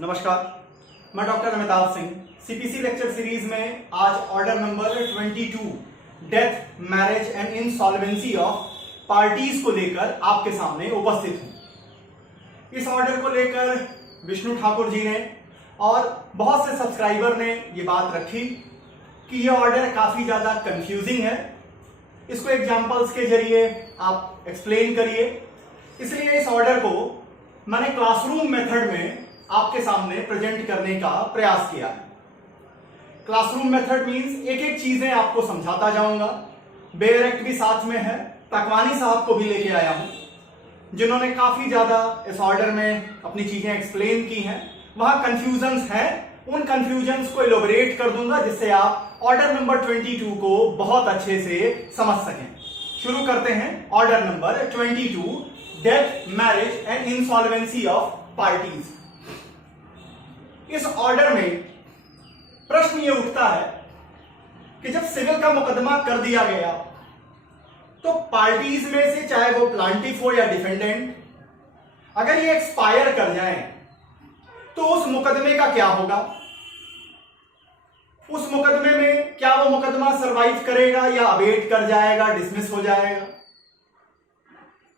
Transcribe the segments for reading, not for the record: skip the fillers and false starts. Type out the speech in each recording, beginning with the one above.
नमस्कार, मैं doctor Amitabh Singh. CPC lecture series में आज order number 22 death, marriage and insolvency of parties को लेकर आपके सामने उपस्थित हूं। इस ऑर्डर को लेकर विष्णु ठाकुर जी ने और बहुत से सब्सक्राइबर ने ये बात रखी कि ये ऑर्डर काफी ज्यादा कंफ्यूजिंग है, इसको एग्जांपल्स के जरिए आप एक्सप्लेन करिए। इसलिए इस ऑर्डर को मैंने क्लासरूम मेथड में आपके सामने प्रेजेंट करने का प्रयास किया है। क्लासरूम मेथड मींस एक एक चीजें आपको समझाता जाऊंगा। बेयर एक्ट भी साथ में है, तकवानी साहब को भी लेके आया हूं जिन्होंने काफी ज्यादा इस ऑर्डर में अपनी चीजें एक्सप्लेन की हैं। वहां कंफ्यूजन्स हैं, उन कंफ्यूजन्स को इलोबरेट कर दूंगा जिससे आप ऑर्डर नंबर 22 को बहुत अच्छे से समझ सकें। शुरू करते हैं order number 22 death, marriage and insolvency of parties. इस ऑर्डर में प्रश्न यह उठता है कि जब सिविल का मुकदमा कर दिया गया तो पार्टीज में से चाहे वो प्लांटिफ हो या डिफेंडेंट, अगर ये एक्सपायर कर जाए तो उस मुकदमे का क्या होगा? उस मुकदमे में क्या वो मुकदमा सरवाइव करेगा या अबेट कर जाएगा, डिसमिस हो जाएगा?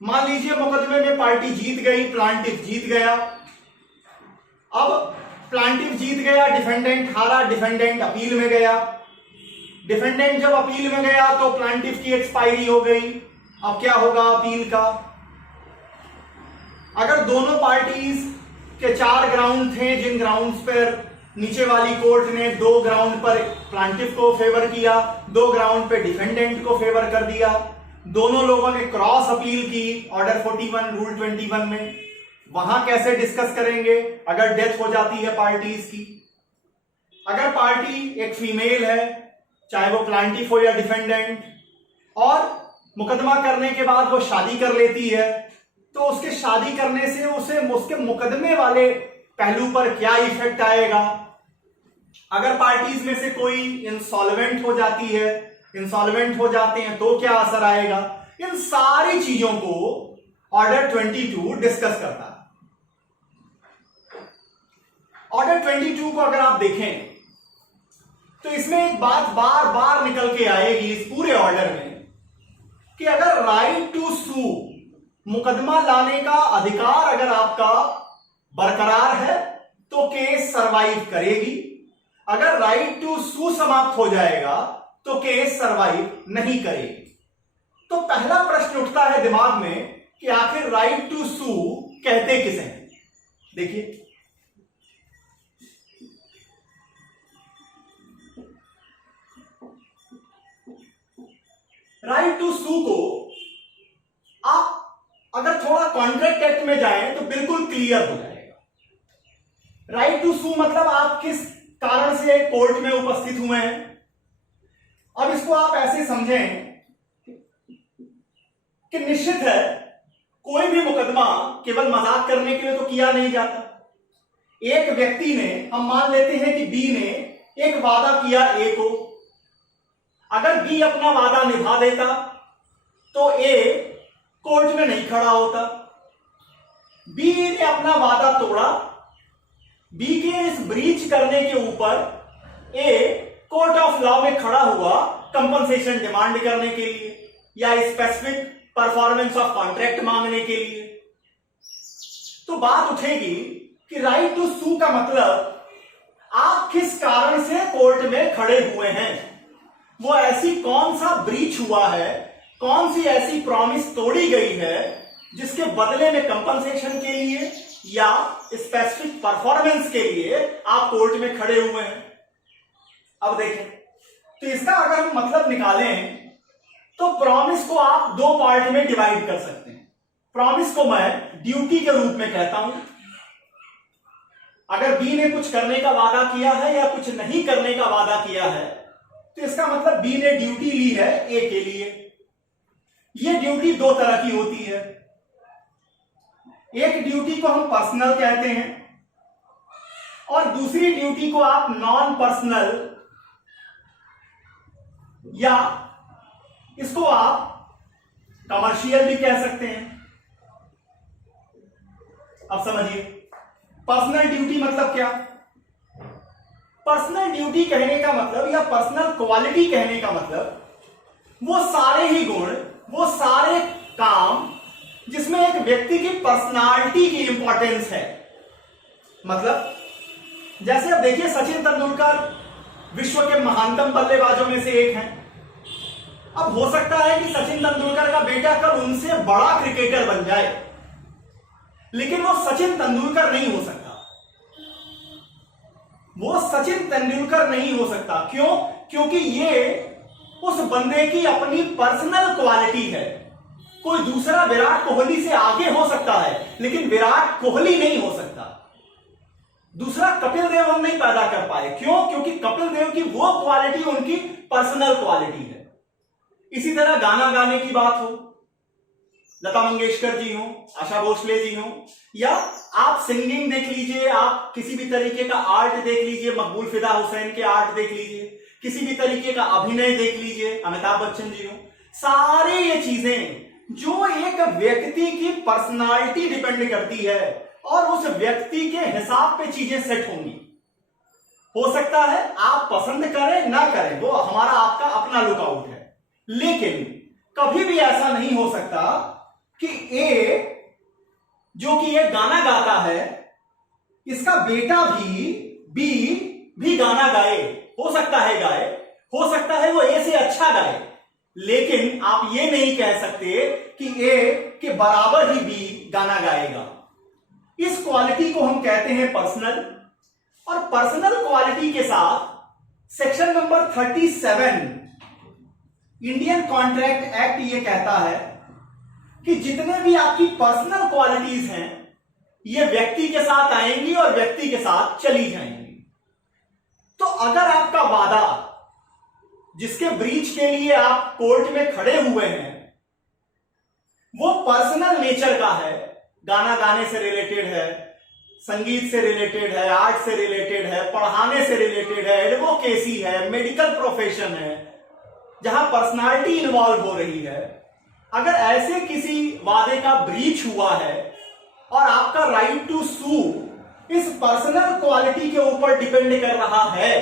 मान लीजिए मुकदमे में पार्टी जीत गई, प्लांटिफ जीत गया। अब प्लांटिफ जीत गया, डिफेंडेंट हारा, डिफेंडेंट अपील में गया। डिफेंडेंट जब अपील में गया तो प्लांटिफ की एक्सपायरी हो गई। अब क्या होगा अपील का? अगर दोनों पार्टीज के 4 ग्राउंड थे, जिन ग्राउंड्स पर नीचे वाली कोर्ट ने 2 ग्राउंड पर प्लांटिफ को फेवर किया, 2 ग्राउंड पे डिफेंडेंट को फेवर कर दिया, दोनों लोगों ने क्रॉस अपील की ऑर्डर 41 रूल 21 में, वहां कैसे डिस्कस करेंगे अगर डेथ हो जाती है पार्टीज की? अगर पार्टी एक फीमेल है, चाहे वो प्लांटिफ हो या डिफेंडेंट, और मुकदमा करने के बाद वो शादी कर लेती है, तो उसके शादी करने से उसके मुकदमे वाले पहलू पर क्या इफेक्ट आएगा? अगर पार्टीज में से कोई इंसॉल्वेंट हो जाती है, इंसॉल्वेंट हो जाते हैं तो क्या असर आएगा? इन सारी चीजों को ऑर्डर 22 डिस्कस करता है। ऑर्डर 22 को अगर आप देखें तो इसमें एक बात बार बार निकल के आएगी इस पूरे ऑर्डर में कि अगर राइट टू सू, मुकदमा लाने का अधिकार अगर आपका बरकरार है तो केस सरवाइव करेगी। अगर राइट टू सू समाप्त हो जाएगा तो केस सरवाइव नहीं करेगी। तो पहला प्रश्न उठता है दिमाग में कि आखिर राइट टू सू कहते किसे हैं? देखिए, राइट टू सू को आप अगर थोड़ा कॉन्ट्रैक्ट एक्ट में जाएं तो बिल्कुल क्लियर हो जाएगा। राइट टू सू मतलब आप किस कारण से कोर्ट में उपस्थित हुए हैं। अब इसको आप ऐसे समझें कि निश्चित है कोई भी मुकदमा केवल मजाक करने के लिए तो किया नहीं जाता। एक व्यक्ति ने, हम मान लेते हैं कि बी ने एक वादा किया ए को, अगर बी अपना वादा निभा देता तो ए कोर्ट में नहीं खड़ा होता। बी ने अपना वादा तोड़ा, बी के इस ब्रीच करने के ऊपर ए कोर्ट ऑफ लॉ में खड़ा हुआ कंपनसेशन डिमांड करने के लिए या स्पेसिफिक परफॉर्मेंस ऑफ कॉन्ट्रैक्ट मांगने के लिए। तो बात उठेगी कि राइट टू सू का मतलब आप किस कारण से कोर्ट में खड़े हुए हैं, वो ऐसी कौन सा ब्रीच हुआ है, कौन सी ऐसी प्रॉमिस तोड़ी गई है जिसके बदले में कंपनसेशन के लिए या स्पेसिफिक परफॉर्मेंस के लिए आप कोर्ट में खड़े हुए हैं। अब देखें, तो इसका अगर हम मतलब निकालें तो प्रॉमिस को आप 2 पार्ट में डिवाइड कर सकते हैं। प्रॉमिस को मैं ड्यूटी के रूप में कहता हूं। अगर बी ने कुछ करने का वादा किया है या कुछ नहीं करने का वादा किया है तो इसका मतलब बी ने ड्यूटी ली है ए के लिए। यह ड्यूटी 2 तरह की होती है। एक ड्यूटी को हम पर्सनल कहते हैं और दूसरी ड्यूटी को आप नॉन पर्सनल, या इसको आप कमर्शियल भी कह सकते हैं। अब समझिए, पर्सनल ड्यूटी मतलब क्या? पर्सनल ड्यूटी कहने का मतलब या पर्सनल क्वालिटी कहने का मतलब वो सारे ही गुण, वो सारे काम जिसमें एक व्यक्ति की पर्सनालिटी की इंपॉर्टेंस है। मतलब जैसे अब देखिए, सचिन तेंदुलकर विश्व के महानतम बल्लेबाजों में से एक हैं। अब हो सकता है कि सचिन तेंदुलकर का बेटा कल उनसे बड़ा क्रिकेटर बन जाए, लेकिन वो सचिन तेंदुलकर नहीं हो सकता। वो सचिन तेंदुलकर नहीं हो सकता। क्यों? क्योंकि ये उस बंदे की अपनी पर्सनल क्वालिटी है। कोई दूसरा विराट कोहली से आगे हो सकता है, लेकिन विराट कोहली नहीं हो सकता। दूसरा कपिल देव हम नहीं पैदा कर पाए। क्यों? क्योंकि कपिल देव की वो क्वालिटी उनकी पर्सनल क्वालिटी है। इसी तरह गाना गाने की बात हो, लता मंगेशकर जी हो, आशा भोसले जी हो, या आप सिंगिंग देख लीजिए, आप किसी भी तरीके का आर्ट देख लीजिए, मकबूल फिदा हुसैन के आर्ट देख लीजिए, किसी भी तरीके का अभिनय देख लीजिए, अमिताभ बच्चन जी हो। सारे ये चीजें जो एक व्यक्ति की पर्सनालिटी डिपेंड करती है और उस व्यक्ति के हिसाब पे चीजें सेट होंगी। हो सकता है आप पसंद करें ना करें, वो हमारा आपका अपना लुकआउट है, लेकिन कभी भी ऐसा नहीं हो सकता कि ए जो कि ये गाना गाता है, इसका बेटा भी बी भी गाना गाए। हो सकता है गाए, हो सकता है वो ए से अच्छा गाए, लेकिन आप ये नहीं कह सकते कि ए के बराबर ही बी गाना गाएगा। इस क्वालिटी को हम कहते हैं पर्सनल। और पर्सनल क्वालिटी के साथ section number 37 Indian contract act ये कहता है कि जितने भी आपकी पर्सनल क्वालिटीज हैं, ये व्यक्ति के साथ आएंगी और व्यक्ति के साथ चली जाएंगी। तो अगर आपका वादा जिसके ब्रीच के लिए आप कोर्ट में खड़े हुए हैं वो पर्सनल नेचर का है, गाना गाने से रिलेटेड है, संगीत से रिलेटेड है, आर्ट से रिलेटेड है, पढ़ाने से रिलेटेड है, एडवोकेसी है, मेडिकल प्रोफेशन है, जहां पर्सनालिटी इन्वॉल्व हो रही है, अगर ऐसे किसी वादे का ब्रीच हुआ है और आपका राइट टू सू इस पर्सनल क्वालिटी के ऊपर डिपेंड कर रहा है,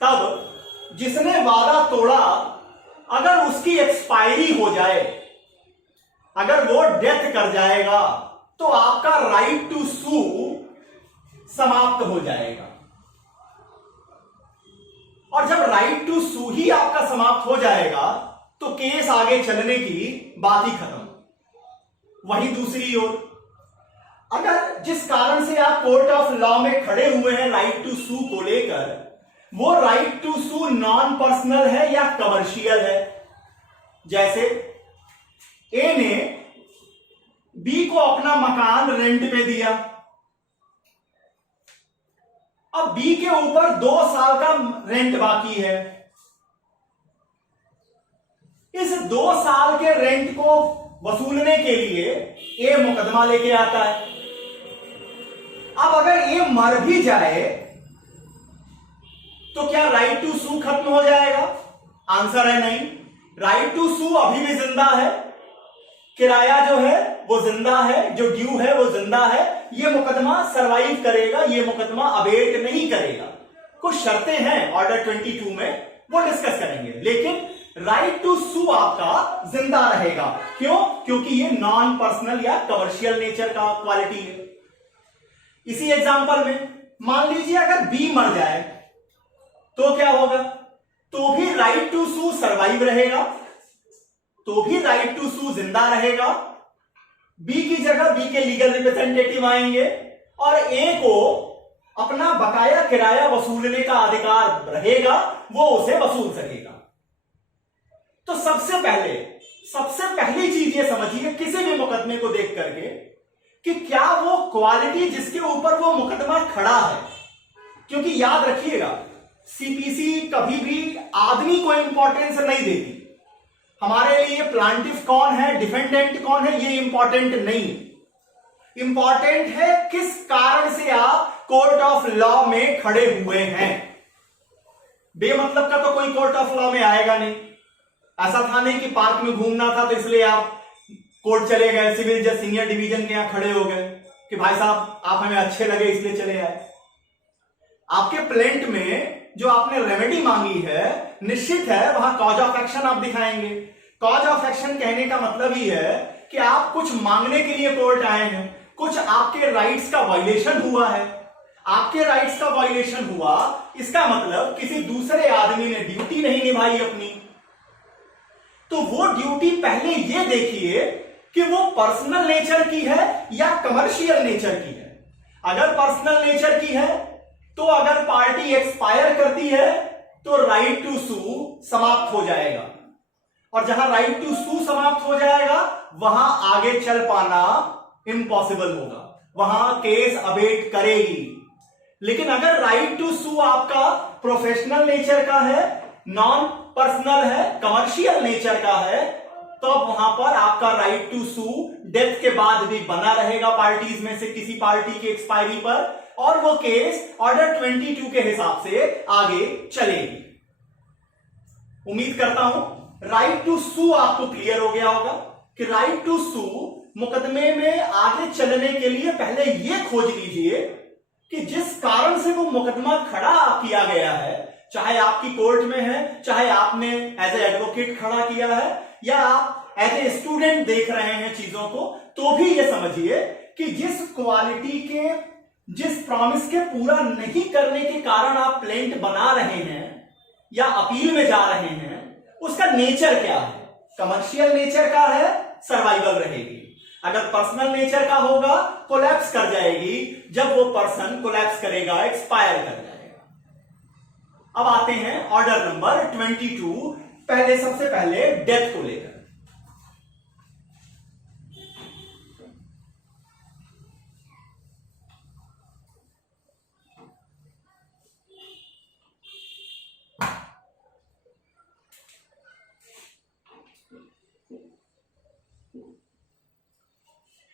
तब जिसने वादा तोड़ा अगर उसकी एक्सपायरी हो जाए, अगर वो डेथ कर जाएगा, तो आपका राइट टू सू समाप्त हो जाएगा। और जब राइट टू सू ही आपका समाप्त हो जाएगा तो केस आगे चलने की बात ही खत्म। वहीं दूसरी ओर अगर जिस कारण से आप कोर्ट ऑफ लॉ में खड़े हुए हैं राइट टू सू को लेकर, वो right to sue non personal है या कमर्शियल है। जैसे ए ने बी को अपना मकान रेंट पे दिया, अब बी के ऊपर 2 साल का रेंट बाकी है। इस 2 साल के रेंट को वसूलने के लिए ए मुकदमा लेके आता है। अब अगर ए मर भी जाए तो क्या राइट टू सू खत्म हो जाएगा? आंसर है नहीं। राइट टू सू अभी भी जिंदा है, किराया जो है वो जिंदा है, जो ड्यू है वो जिंदा है। ये मुकदमा सरवाइव करेगा, ये मुकदमा अवेट नहीं करेगा। कुछ शर्तें हैं ऑर्डर 22 में, वो डिस्कस करेंगे, लेकिन राइट टू सू आपका जिंदा रहेगा। क्यों? क्योंकि ये नॉन पर्सनल या कमर्शियल नेचर का क्वालिटी है। इसी एग्जांपल में मान लीजिए अगर बी मर जाए तो क्या होगा? तो भी राइट टू सू सरवाइव रहेगा, तो भी राइट टू सू जिंदा रहेगा। बी की जगह बी के लीगल रिप्रेजेंटेटिव आएंगे और ए को अपना बकाया किराया वसूलने का अधिकार रहेगा, वो उसे वसूल सकेगा। तो सबसे पहली चीज ये समझिए किसी भी मुकदमे को देख करके कि क्या वो क्वालिटी जिसके ऊपर वो मुकदमा खड़ा है, क्योंकि याद रखिएगा सीपीसी कभी भी आदमी को इंपॉर्टेंस नहीं देती। हमारे लिए प्लांटिफ कौन है, डिफेंडेंट कौन है, ये इंपॉर्टेंट नहीं। इंपॉर्टेंट है किस कारण से आप कोर्ट ऑफ लॉ में खड़े हुए हैं। बेमतलब का तो कोई कोर्ट ऑफ लॉ में आएगा नहीं। ऐसा था नहीं कि पार्क में घूमना था तो इसलिए आप कोर्ट चले गए, सिविल जज सीनियर डिवीजन के यहां खड़े हो गए। कि भाई साहब आप हमें अच्छे लगे इसलिए चले आए। आपके प्लेंट में जो आपने रेमेडी मांगी है, निश्चित है वहां कॉज ऑफ एक्शन आप दिखाएंगे। कॉज ऑफ एक्शन कहने का मतलब ही है कि आप कुछ मांगने के लिए कोर्ट आए हैं, कुछ आपके राइट्स का वायलेशन हुआ है। आपके राइट्स का वायलेशन हुआ, इसका मतलब किसी दूसरे आदमी ने ड्यूटी नहीं निभाई अपनी। तो वो ड्यूटी पहले ये देखिए कि वो पर्सनल नेचर की है या कमर्शियल नेचर की है। अगर पर्सनल नेचर की है तो अगर पार्टी एक्सपायर करती है तो राइट टू सू समाप्त हो जाएगा, और जहां राइट टू सू समाप्त हो जाएगा वहां आगे चल पाना इम्पॉसिबल होगा, वहां केस अबेट करेगी। लेकिन अगर राइट टू सू आपका प्रोफेशनल नेचर का है, नॉन पर्सनल है, कमर्शियल नेचर का है, तो वहां पर आपका राइट टू सू डेथ के बाद भी बना रहेगा पार्टीज में से किसी पार्टी की एक्सपायरी पर, और वो केस ऑर्डर 22 के हिसाब से आगे चलेगी। उम्मीद करता हूं राइट टू सू आपको क्लियर हो गया होगा कि राइट टू सू मुकदमे में आगे चलने के लिए पहले यह खोज लीजिए कि जिस कारण से वो मुकदमा खड़ा किया गया है, चाहे आपकी कोर्ट में है, चाहे आपने एज ए एडवोकेट खड़ा किया है, या आप एज ए स्टूडेंट देख रहे हैं चीजों को, तो भी ये समझिए कि जिस क्वालिटी के, जिस प्रॉमिस के पूरा नहीं करने के कारण आप प्लेंट बना रहे हैं या अपील में जा रहे हैं, उसका नेचर क्या है। कमर्शियल नेचर का है, सर्वाइवल रहेगी। अगर पर्सनल नेचर का होगा, कोलैप्स कर जाएगी। जब वो पर्सन कोलैप्स करेगा, एक्सपायर कर जाएगा। अब आते हैं ऑर्डर नंबर 22, पहले सबसे पहले डेथ को लेकर।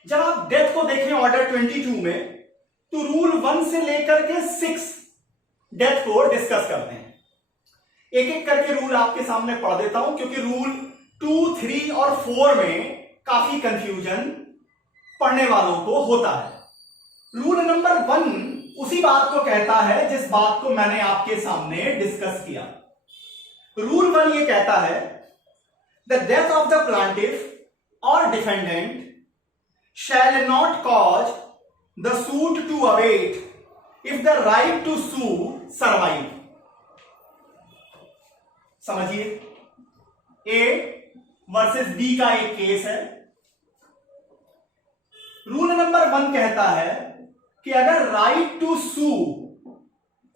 जब आप डेथ को देखें ऑर्डर 22 में, तो रूल 1 से लेकर के 6 डेथ को डिस्कस करते हैं। एक एक करके रूल आपके सामने पढ़ देता हूं, क्योंकि रूल 2, 3 और 4 में काफी कंफ्यूजन पढ़ने वालों को होता है। रूल नंबर 1 उसी बात को कहता है जिस बात को मैंने आपके सामने डिस्कस किया। रूल 1 ये कहता है, the death of the plaintiff और defendant shall not cause the suit to abate if the right to sue survive। समझिए, A वर्सेस B का एक केस है। रूल नंबर 1 कहता है कि अगर राइट टू सू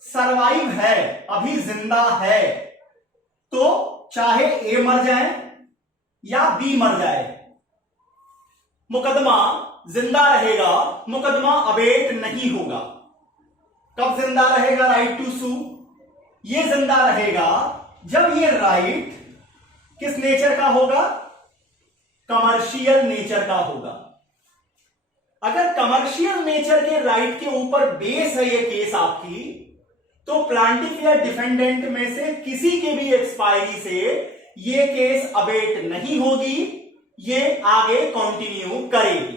सरवाइव है, अभी जिंदा है, तो चाहे A मर जाए या B मर जाए, मुकदमा जिंदा रहेगा, मुकदमा अबेट नहीं होगा। कब जिंदा रहेगा राइट टू सू? ये जिंदा रहेगा जब ये राइट किस नेचर का होगा? कमर्शियल नेचर का होगा। अगर कमर्शियल नेचर के राइट के ऊपर बेस है ये केस आपकी, तो प्लांटिफ या डिफेंडेंट में से किसी के भी एक्सपायरी से ये केस अबेट नहीं होगी, ये आगे कंटिन्यू करेगी।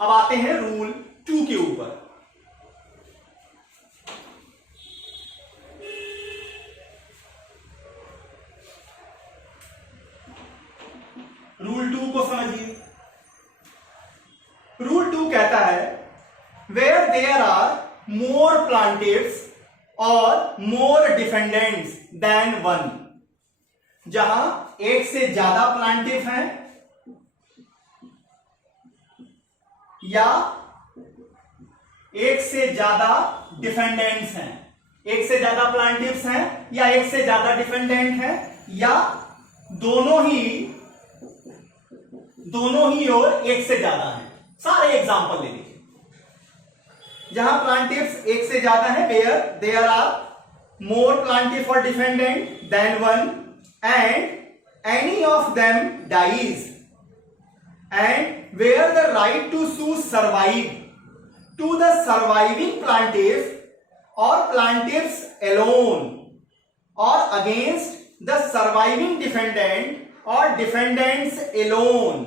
अब आते हैं रूल 2 के ऊपर। रूल 2 को समझिए। रूल 2 कहता है, वेयर देयर आर मोर प्लांटिफ्स और मोर डिफेंडेंट्स देन 1, जहां एक से ज्यादा प्लांटिफ हैं या एक से ज्यादा डिफेंडेंट्स हैं, एक से ज्यादा प्लांटिफ्स हैं या एक से ज्यादा डिफेंडेंट हैं, या दोनों ही और एक से ज्यादा हैं। सारे एग्जांपल ले लीजिए। जहां प्लांटिफ्स एक से ज्यादा है, where there are more plaintiff और defendant then 1 and any of them dies, and where the right to sue survive to the surviving plaintiff or plaintiffs alone or against the surviving defendant or defendants alone,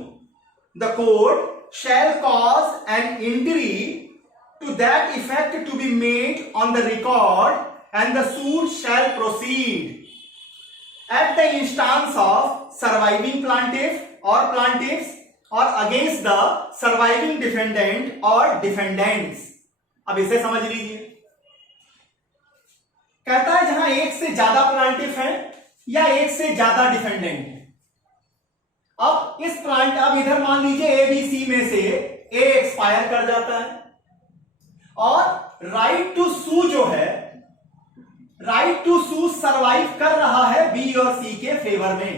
the court shall cause an injury to that effect to be made on the record and the suit shall proceed at the instance of surviving plaintiff or plaintiffs or against the surviving defendant or defendants। अब इसे समझ लीजिए। कहता है जहां एक से ज्यादा प्लांटिफ है या एक से ज्यादा डिफेंडेंट है। अब इस प्लांट अब इधर मान लीजिए ए बी सी में से ए एक्सपायर कर जाता है और राइट टू सू जो है, राइट टू सू सरवाइव कर रहा है बी और सी के फेवर में।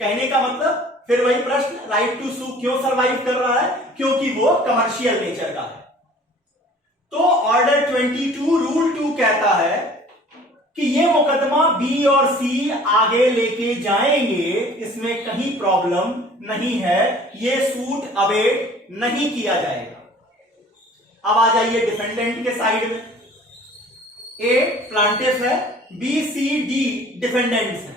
कहने का मतलब फिर वही प्रश्न, राइट टू सू क्यों सरवाइव कर रहा है? क्योंकि वो कमर्शियल नेचर का है। तो ऑर्डर 22 रूल 2 कहता है कि ये मुकदमा बी और सी आगे लेके जाएंगे, इसमें कहीं प्रॉब्लम नहीं है, ये सूट अवेट नहीं किया जाएगा। अब आ जाइए डिफेंडेंट के साइड में। ए प्लांटिफ है, बी सी डी डिफेंडेंट्स हैं।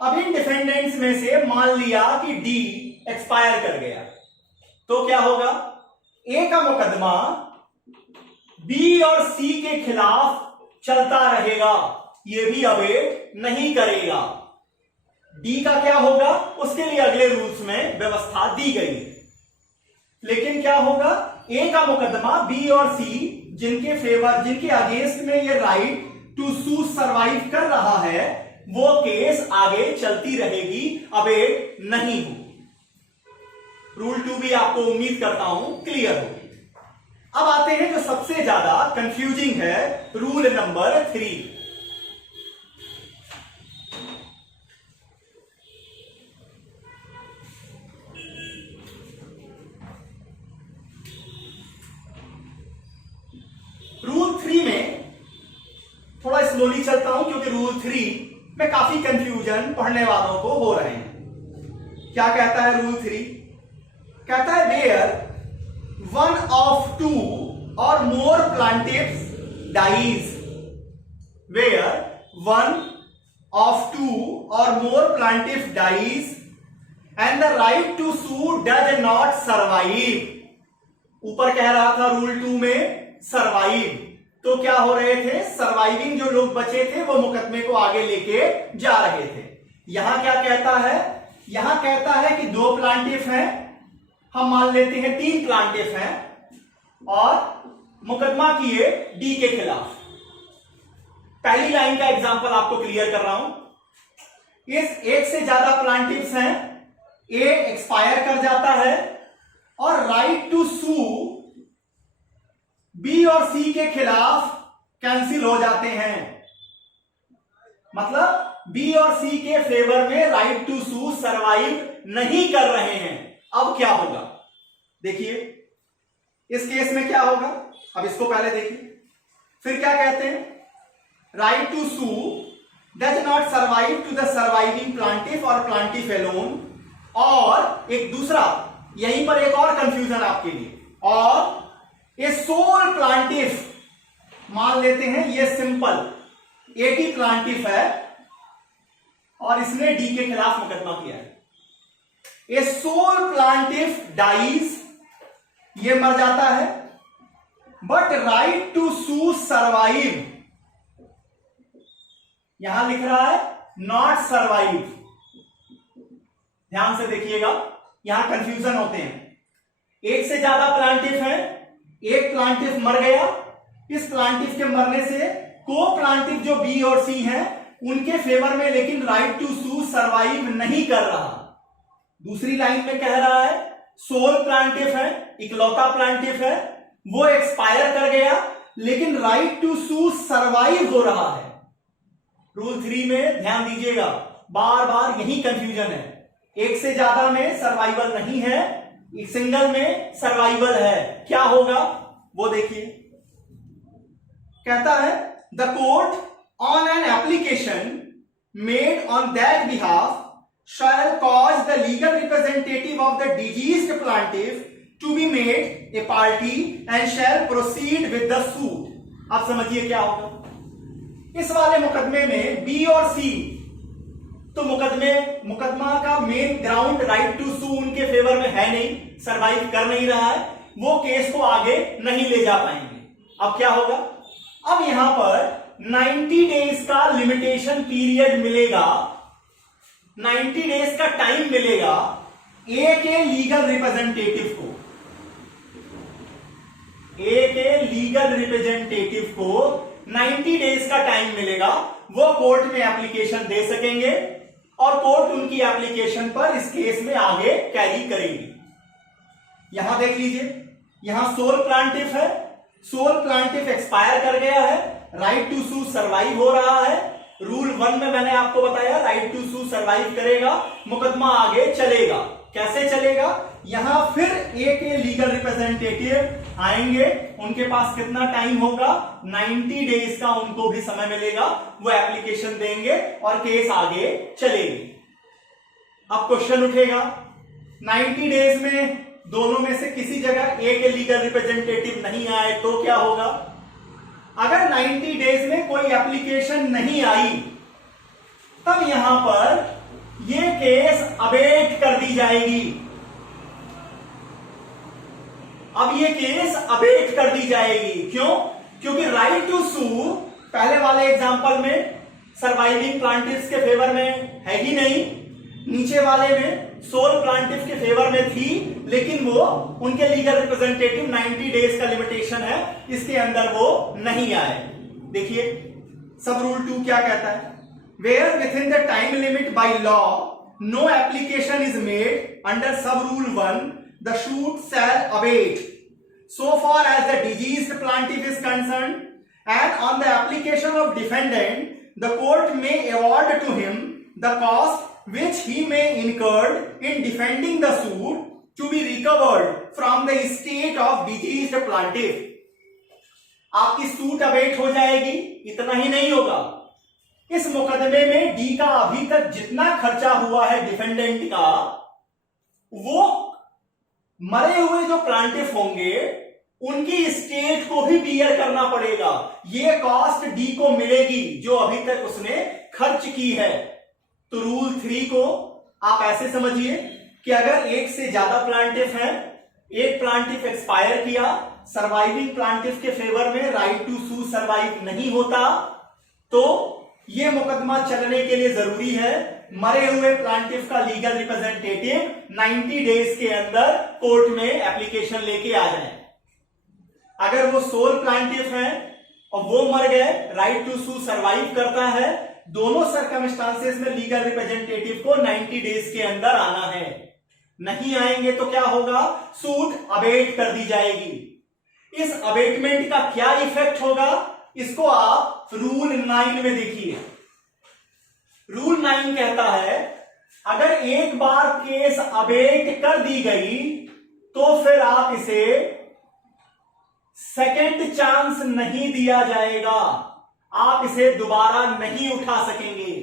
अब इन डिफेंडेंट्स में से मान लिया कि डी एक्सपायर कर गया, तो क्या होगा? ए का मुकदमा बी और सी के खिलाफ चलता रहेगा, यह भी अवेट नहीं करेगा। डी का क्या होगा? उसके लिए अगले रूल्स में व्यवस्था दी गई है। लेकिन क्या होगा? ए का मुकदमा बी और सी जिनके फेवर, जिनके अगेंस्ट में ये राइट टू सू सरवाइव कर रहा है, वो केस आगे चलती रहेगी, अवेट नहीं होगी। रूल 2 भी आपको उम्मीद करता हूं क्लियर होगी। अब आते हैं जो सबसे ज्यादा कंफ्यूजिंग है, रूल नंबर 3। रूल 3 में थोड़ा स्लोली चलता हूं क्योंकि रूल 3 में काफी कंफ्यूजन पढ़ने वालों को हो रहे हैं। क्या कहता है रूल 3? कहता है where one of two or more plaintiffs dies, where one of two or more plaintiff dies and the right to sue does not survive। ऊपर कह रहा था रूल 2 में सरवाइव, तो क्या हो रहे थे? सर्वाइविंग जो लोग बचे थे वो मुकदमे को आगे लेके जा रहे थे। यहां क्या कहता है? यहां कहता है कि 2 प्लांटिफ हैं, हम मान लेते हैं 3 प्लांटिफ हैं और मुकदमा किए डी के खिलाफ। पहली लाइन का एग्जांपल आपको क्लियर कर रहा हूं। इस एक से ज्यादा प्लांटिफ्स हैं, ए एक्सपायर कर जाता है और राइट टू सू बी और सी के खिलाफ कैंसिल हो जाते हैं। मतलब बी और सी के फेवर में राइट टू सू सरवाइव नहीं कर रहे हैं। अब क्या होगा? देखिए इस केस में क्या होगा, अब इसको पहले देखिए। फिर क्या कहते हैं? Right to sue does not survive to the surviving plaintiff और प्लांटिफ एलोन। और एक दूसरा, यहीं पर एक और कंफ्यूजन आपके लिए, और ए सोल प्लांटिफ, मान लेते हैं ये सिंपल एक ही प्लांटिफ है और इसने डी के खिलाफ मुकदमा किया है। ए सोल प्लांटिफ डाइज, ये मर जाता है, but right to sue survive, यहां लिख रहा है नॉट सरवाइव। ध्यान से देखिएगा, यहां कंफ्यूजन होते हैं। एक से ज्यादा प्लांटिफ है, एक प्लांटिफ मर गया, इस प्लांटिफ के मरने से को प्लांटिफ जो बी और सी हैं उनके फेवर में लेकिन राइट टू सू सरवाइव नहीं कर रहा। दूसरी लाइन में कह रहा है सोल प्लांटिफ है, इकलौता प्लांटिफ है, वो एक्सपायर कर गया लेकिन राइट टू सू सरवाइव हो रहा है। रूल 3 में ध्यान दीजिएगा, बार बार यही कंफ्यूजन है। एक से ज्यादा में सर्वाइवल नहीं है, एक सिंगल में सर्वाइवल है। क्या होगा वो देखिए। कहता है the court on an application made on that behalf shall cause the legal representative of the deceased plaintiff to be made a party and shall proceed with the suit। आप समझिए क्या होगा। इस वाले मुकदमे में बी और सी, तो मुकदमा का मेन ग्राउंड राइट टू सू उनके फेवर में है नहीं, सरवाइव कर नहीं रहा है, वो केस को आगे नहीं ले जा पाएंगे। अब क्या होगा, अब यहां पर 90 डेज का लिमिटेशन पीरियड मिलेगा, 90 डेज का टाइम मिलेगा ए के लीगल रिप्रेजेंटेटिव को, ए के लीगल रिप्रेजेंटेटिव को 90 डेज का टाइम मिलेगा, वो कोर्ट में एप्लीकेशन दे सकेंगे और कोर्ट उनकी एप्लीकेशन पर इस केस में आगे कैरी करेगी। यहां देख लीजिए, यहां सोल प्लांटिफ है, सोल प्लांटिफ एक्सपायर कर गया है, राइट टू सू सर्वाइव हो रहा है। रूल 1 में मैंने आपको बताया राइट टू सू सर्वाइव करेगा, मुकदमा आगे चलेगा। कैसे चलेगा, यहां फिर ए के लीगल रिप्रेजेंटेटिव आएंगे, उनके पास कितना टाइम होगा, 90 डेज का उनको भी समय मिलेगा, वो एप्लीकेशन देंगे और केस आगे चलेगी। अब क्वेश्चन उठेगा, 90 डेज में दोनों में से किसी जगह ए के लीगल रिप्रेजेंटेटिव नहीं आए तो क्या होगा। अगर 90 डेज में कोई एप्लीकेशन नहीं आई, तब यहां पर यह केस अबेट कर दी जाएगी। अब ये केस अबेट कर दी जाएगी, क्यों, क्योंकि राइट टू सू पहले वाले एग्जांपल में सर्वाइविंग प्लांटिफ्स के फेवर में है ही नहीं, नीचे वाले में सोल प्लांटिफ के फेवर में थी, लेकिन वो उनके लीगल रिप्रेजेंटेटिव 90 डेज का लिमिटेशन है, इसके अंदर वो नहीं आए। देखिए सब रूल 2 क्या कहता है, where within the time limit by law no application is made under sub rule 1 the suit shall abate so far as the diseased plaintiff is concerned, and on the application of defendant the court may award to him the cost which he may incurred in defending the suit to be recovered from the estate of diseased plaintiff। आपकी suit abate हो जाएगी। इतना ही नहीं होगा, इस मुकदमे में D का अभी तक जितना खर्चा हुआ है डिफेंडेंट का, वो मरे हुए जो प्लांटिफ होंगे उनकी स्टेट को भी बियर करना पड़ेगा। ये कॉस्ट डी को मिलेगी जो अभी तक उसने खर्च की है। तो रूल 3 को आप ऐसे समझिए कि अगर एक से ज्यादा प्लांटिफ है, एक प्लांटिफ एक्सपायर किया, सर्वाइविंग प्लांटिफ के फेवर में राइट टू सू सर्वाइव नहीं होता, तो यह मुकदमा चलने के लिए जरूरी है मरे हुए प्लांटिफ का लीगल रिप्रेजेंटेटिव 90 डेज के अंदर कोर्ट में एप्लीकेशन लेके आ जाए। अगर वो सोल प्लांटिफ है और वो मर गए, राइट टू सू सर्वाइव करता है, दोनों सर्कमस्टांसेस में लीगल रिप्रेजेंटेटिव को 90 डेज के अंदर आना है। नहीं आएंगे तो क्या होगा, सूट अबेट कर दी जाएगी। इस अबेटमेंट का क्या इफेक्ट होगा, इसको आप रूल 9 में देखिए। रूल 9 कहता है अगर एक बार केस अबेट कर दी गई तो फिर आप इसे सेकेंड चांस नहीं दिया जाएगा, आप इसे दोबारा नहीं उठा सकेंगे।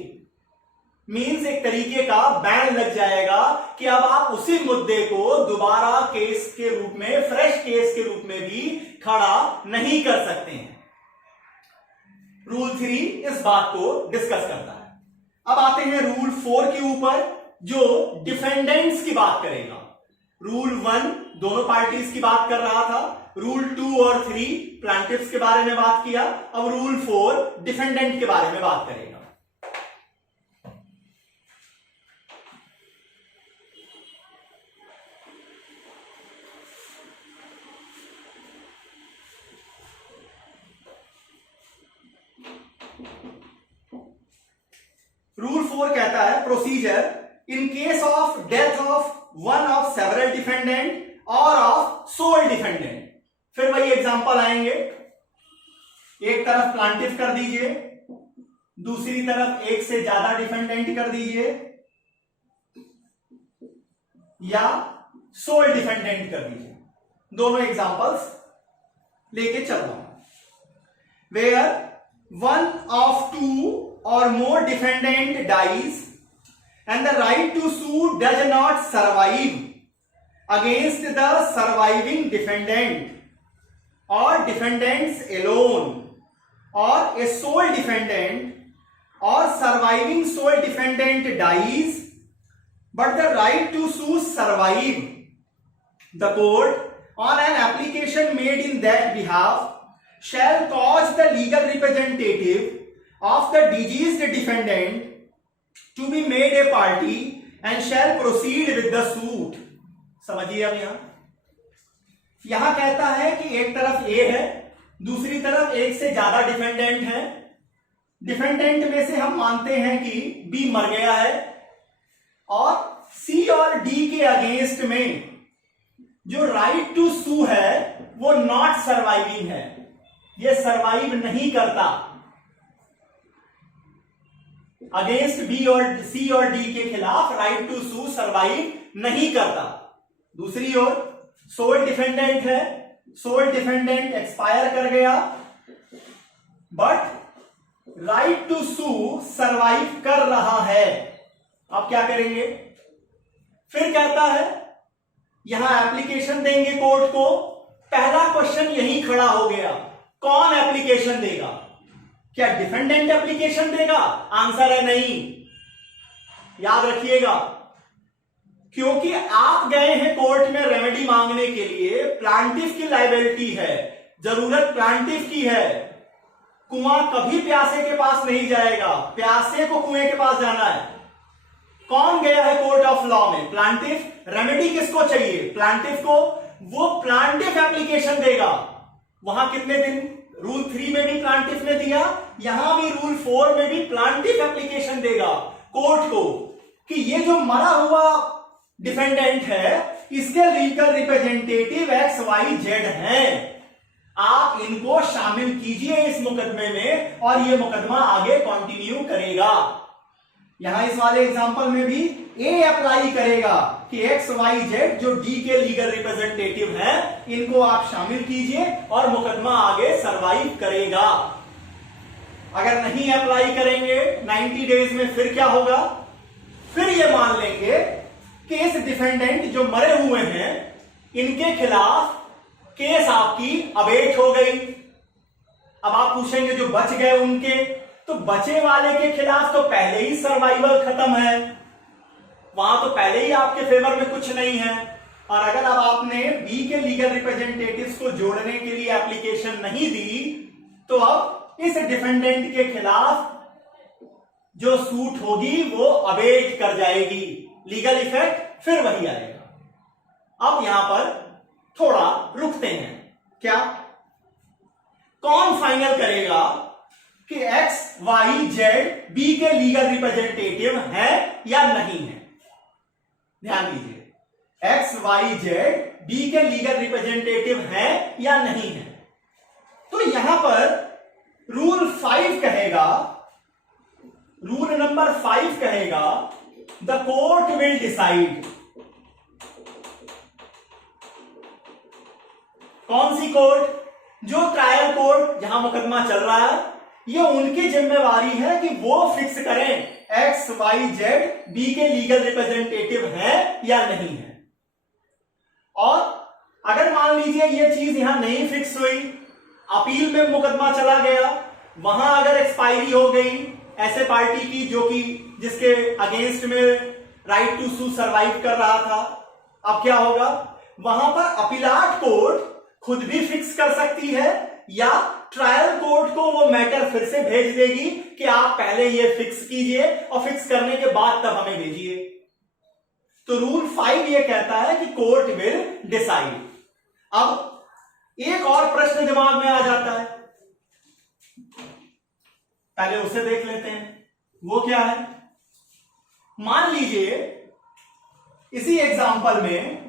मींस एक तरीके का बैन लग जाएगा कि अब आप उसी मुद्दे को दोबारा केस के रूप में, फ्रेश केस के रूप में भी खड़ा नहीं कर सकते हैं। रूल 3 इस बात को डिस्कस करता है। अब आते हैं रूल 4 के ऊपर, जो डिफेंडेंट्स की बात करेगा। रूल 1 दोनों पार्टीज की बात कर रहा था, रूल 2 और 3 प्लांटिफ्स के बारे में बात किया, अब रूल 4 डिफेंडेंट के बारे में बात करेगा। रूल 4 कहता है procedure in case of death of one of several defendant और ऑफ सोल डिफेंडेंट। फिर वही एग्जांपल आएंगे, एक तरफ प्लांटिफ कर दीजिए, दूसरी तरफ एक से ज्यादा डिफेंडेंट कर दीजिए, या सोल डिफेंडेंट कर दीजिए। दोनों एग्जांपल्स लेके चल रहा हूं। Where one of two or more defendant dies and the right to sue does not survive against the surviving defendant or defendants alone, or a sole defendant or surviving sole defendant dies but the right to sue survive the court on an application made in that behalf shall cause the legal representative of the deceased defendant to be made a party and shall proceed with the suit. समझिए अब यहां कहता है कि एक तरफ ए है, दूसरी तरफ एक से ज्यादा डिफेंडेंट है। डिफेंडेंट में से हम मानते हैं कि बी मर गया है और सी और डी के अगेंस्ट में जो राइट टू सू है वो नॉट सर्वाइविंग है, ये सर्वाइव नहीं करता। अगेंस्ट बी और सी और डी के खिलाफ राइट टू सू सर्वाइव नहीं करता। दूसरी ओर सोल डिफेंडेंट है, सोल डिफेंडेंट एक्सपायर कर गया but right to sue survive कर रहा है। अब क्या करेंगे? फिर कहता है यहां एप्लीकेशन देंगे कोर्ट को। पहला क्वेश्चन यही खड़ा हो गया, कौन एप्लीकेशन देगा? क्या डिफेंडेंट एप्लीकेशन देगा? आंसर है नहीं। याद रखिएगा, क्योंकि आप गए हैं कोर्ट में रेमेडी मांगने के लिए, प्लांटिफ की लायबिलिटी है, जरूरत प्लांटिफ की है। कुआं कभी प्यासे के पास नहीं जाएगा, प्यासे को कुएं के पास जाना है। कौन गया है कोर्ट ऑफ लॉ में? प्लांटिफ। रेमेडी किसको चाहिए? प्लांटिफ को। वो प्लांटिफ एप्लीकेशन देगा। वहां कितने दिन? रूल 3 में भी प्लांटिफ ने दिया, यहां भी रूल 4 में भी प्लांटिफ एप्लीकेशन देगा कोर्ट को कि ये जो मरा हुआ डिफेंडेंट है इसके legal representative X Y Z हैं, आप इनको शामिल कीजिए इस मुकदमे में और ये मुकदमा आगे कंटिन्यू करेगा। यहां इस वाले एग्जांपल में भी ए अप्लाई करेगा कि एक्स वाई जेड जो डी के लीगल रिप्रेजेंटेटिव हैं इनको आप शामिल कीजिए और मुकदमा आगे सरवाइव करेगा। अगर नहीं अप्लाई करेंगे 90 डेज में फिर क्या होगा? फिर ये मान लेंगे कि इस डिफेंडेंट जो मरे हुए हैं इनके खिलाफ केस आपकी अबेट हो गई। अब आप पूछेंगे जो बच गए उनके, तो बचे वाले के खिलाफ तो पहले ही सर्वाइवल खत्म है, वहां तो पहले ही आपके फेवर में कुछ नहीं है। और अगर अब आपने बी के लीगल रिप्रेजेंटेटिव्स को जोड़ने के लिए एप्लीकेशन नहीं दी तो अब इस डिफेंडेंट के खिलाफ जो सूट होगी वो अबेट कर जाएगी, लीगल इफेक्ट फिर वही आएगा। अब यहां पर थोड़ा रुकते हैं। क्या कौन फाइनल करेगा कि एक्स वाई जेड बी के लीगल रिप्रेजेंटेटिव है या नहीं है? ध्यान दीजिए, एक्स वाई जेड बी के लीगल रिप्रेजेंटेटिव है या नहीं है। तो यहां पर रूल 5 कहेगा, रूल नंबर 5 कहेगा द कोर्ट विल डिसाइड। कौन सी कोर्ट? जो ट्रायल कोर्ट जहां मुकदमा चल रहा है, ये उनकी जिम्मेवारी है कि वो फिक्स करें एक्स वाई जेड बी के लीगल रिप्रेजेंटेटिव है या नहीं है। और अगर मान लीजिए ये चीज यहां नहीं फिक्स हुई, अपील में मुकदमा चला गया, वहां अगर एक्सपायरी हो गई ऐसे पार्टी की जो कि जिसके अगेंस्ट में राइट टू सू सर्वाइव कर रहा था, अब क्या होगा? वहां पर अपीलाट कोर्ट खुद भी फिक्स कर सकती है या ट्रायल कोर्ट को वो मैटर फिर से भेज देगी कि आप पहले ये फिक्स कीजिए और फिक्स करने के बाद तब हमें भेजिए। तो रूल 5 ये कहता है कि कोर्ट विल डिसाइड। अब एक और प्रश्न दिमाग में आ जाता है, पहले उसे देख लेते हैं। वो क्या है? मान लीजिए इसी एग्जांपल में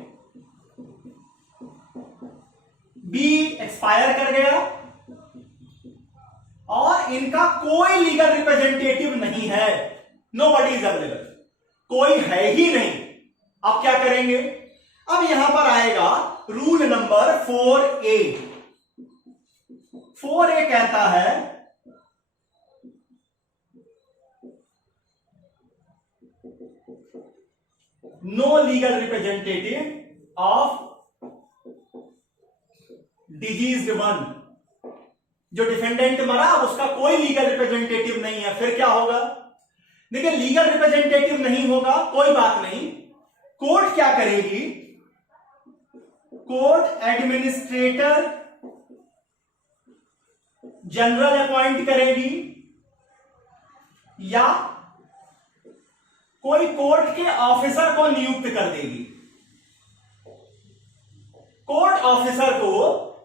बी एक्सपायर कर गया और इनका कोई लीगल रिप्रेजेंटेटिव नहीं है, नोबडी इज अवेलेबल, कोई है ही नहीं। अब क्या करेंगे? अब यहां पर आएगा रूल नंबर 4A। 4A कहता है no legal representative of deceased one. जो डिफेंडेंट मरा अब उसका कोई लीगल रिप्रेजेंटेटिव नहीं है, फिर क्या होगा? देखिए, लीगल रिप्रेजेंटेटिव नहीं होगा, कोई बात नहीं। कोर्ट क्या करेगी? कोर्ट एडमिनिस्ट्रेटर जनरल अपॉइंट करेगी या कोई कोर्ट के ऑफिसर को नियुक्त कर देगी। कोर्ट ऑफिसर को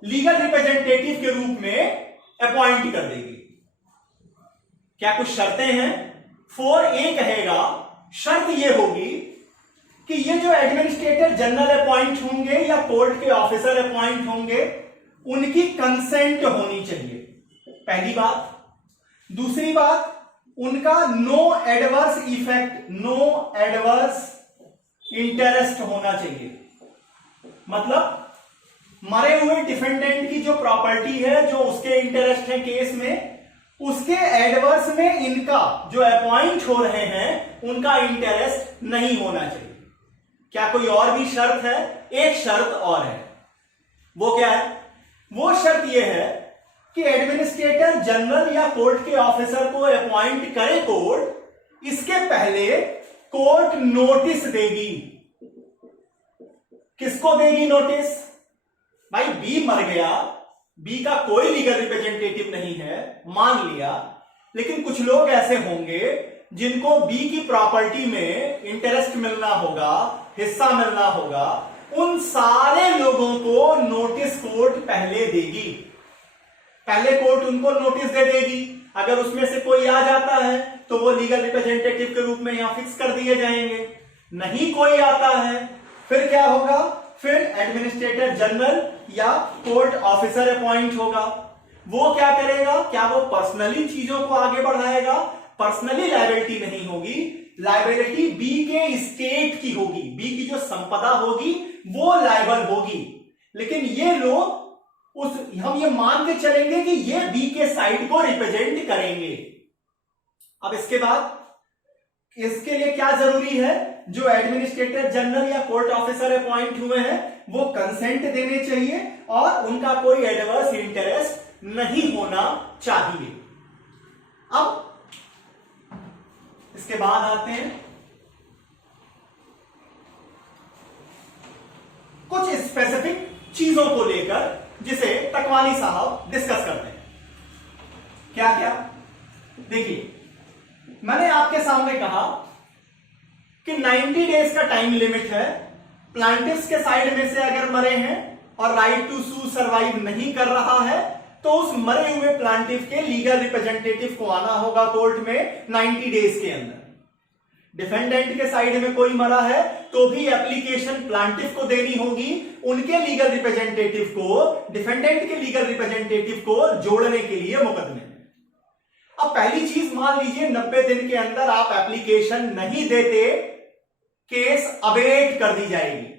लीगल रिप्रेजेंटेटिव के रूप में अपॉइंट कर देगी। क्या कुछ शर्तें हैं? 4A कहेगा शर्त यह होगी कि ये जो एडमिनिस्ट्रेटर जनरल अपॉइंट होंगे या कोर्ट के ऑफिसर अपॉइंट होंगे उनकी कंसेंट होनी चाहिए, पहली बात। दूसरी बात, उनका no adverse effect, no adverse interest होना चाहिए। मतलब मरे हुए डिफेंडेंट की जो प्रॉपर्टी है, जो उसके इंटरेस्ट है केस में, उसके एडवर्स में इनका जो अपॉइंट हो रहे हैं उनका इंटरेस्ट नहीं होना चाहिए। क्या कोई और भी शर्त है? एक शर्त और है। वो क्या है? वो शर्त यह है कि एडमिनिस्ट्रेटर जनरल या कोर्ट के ऑफिसर को अपॉइंट करे कोर्ट, इसके पहले कोर्ट नोटिस देगी। किसको देगी नोटिस? भाई बी मर गया, बी का कोई लीगल रिप्रेजेंटेटिव नहीं है, मान लिया, लेकिन कुछ लोग ऐसे होंगे जिनको बी की प्रॉपर्टी में इंटरेस्ट मिलना होगा, हिस्सा मिलना होगा, उन सारे लोगों को नोटिस कोर्ट पहले देगी। पहले कोर्ट उनको नोटिस दे देगी। अगर उसमें से कोई आ जाता है तो वो लीगल रिप्रेजेंटेटिव के रूप में यहां फिक्स कर दिए जाएंगे। नहीं कोई आता है फिर क्या होगा? फिर एडमिनिस्ट्रेटर जनरल या कोर्ट ऑफिसर अपॉइंट होगा। वो क्या करेगा? क्या वो पर्सनली चीजों को आगे बढ़ाएगा? पर्सनली लायबिलिटी नहीं होगी, लायबिलिटी बी के स्टेट की होगी, बी की जो संपदा होगी वो लायबल होगी। लेकिन ये लोग हम ये मान के चलेंगे कि ये बी के साइड को रिप्रेजेंट करेंगे। अब इसके बाद इसके लिए क्या जरूरी है? जो एडमिनिस्ट्रेटर जनरल या कोर्ट ऑफिसर अपॉइंट हुए हैं वो कंसेंट देने चाहिए और उनका कोई एडवर्स इंटरेस्ट नहीं होना चाहिए। अब इसके बाद आते हैं कुछ स्पेसिफिक चीजों को लेकर जिसे तकवानी साहब डिस्कस करते हैं। क्या क्या? देखिए, मैंने आपके सामने कहा कि 90 डेज का टाइम लिमिट है। प्लांटिफ्स के साइड में से अगर मरे हैं और राइट टू सू सर्वाइव नहीं कर रहा है तो उस मरे हुए प्लांटिफ के लीगल रिप्रेजेंटेटिव को आना होगा कोर्ट में 90 डेज के अंदर। डिफेंडेंट के साइड में कोई मरा है तो भी एप्लीकेशन प्लांटिफ को देनी होगी, उनके लीगल रिप्रेजेंटेटिव को डिफेंडेंट के लीगल रिप्रेजेंटेटिव को जोड़ने के लिए मुकदमे में। अब पहली चीज मान लीजिए 90 दिन के अंदर आप एप्लीकेशन नहीं देते, केस अवेट कर दी जाएगी।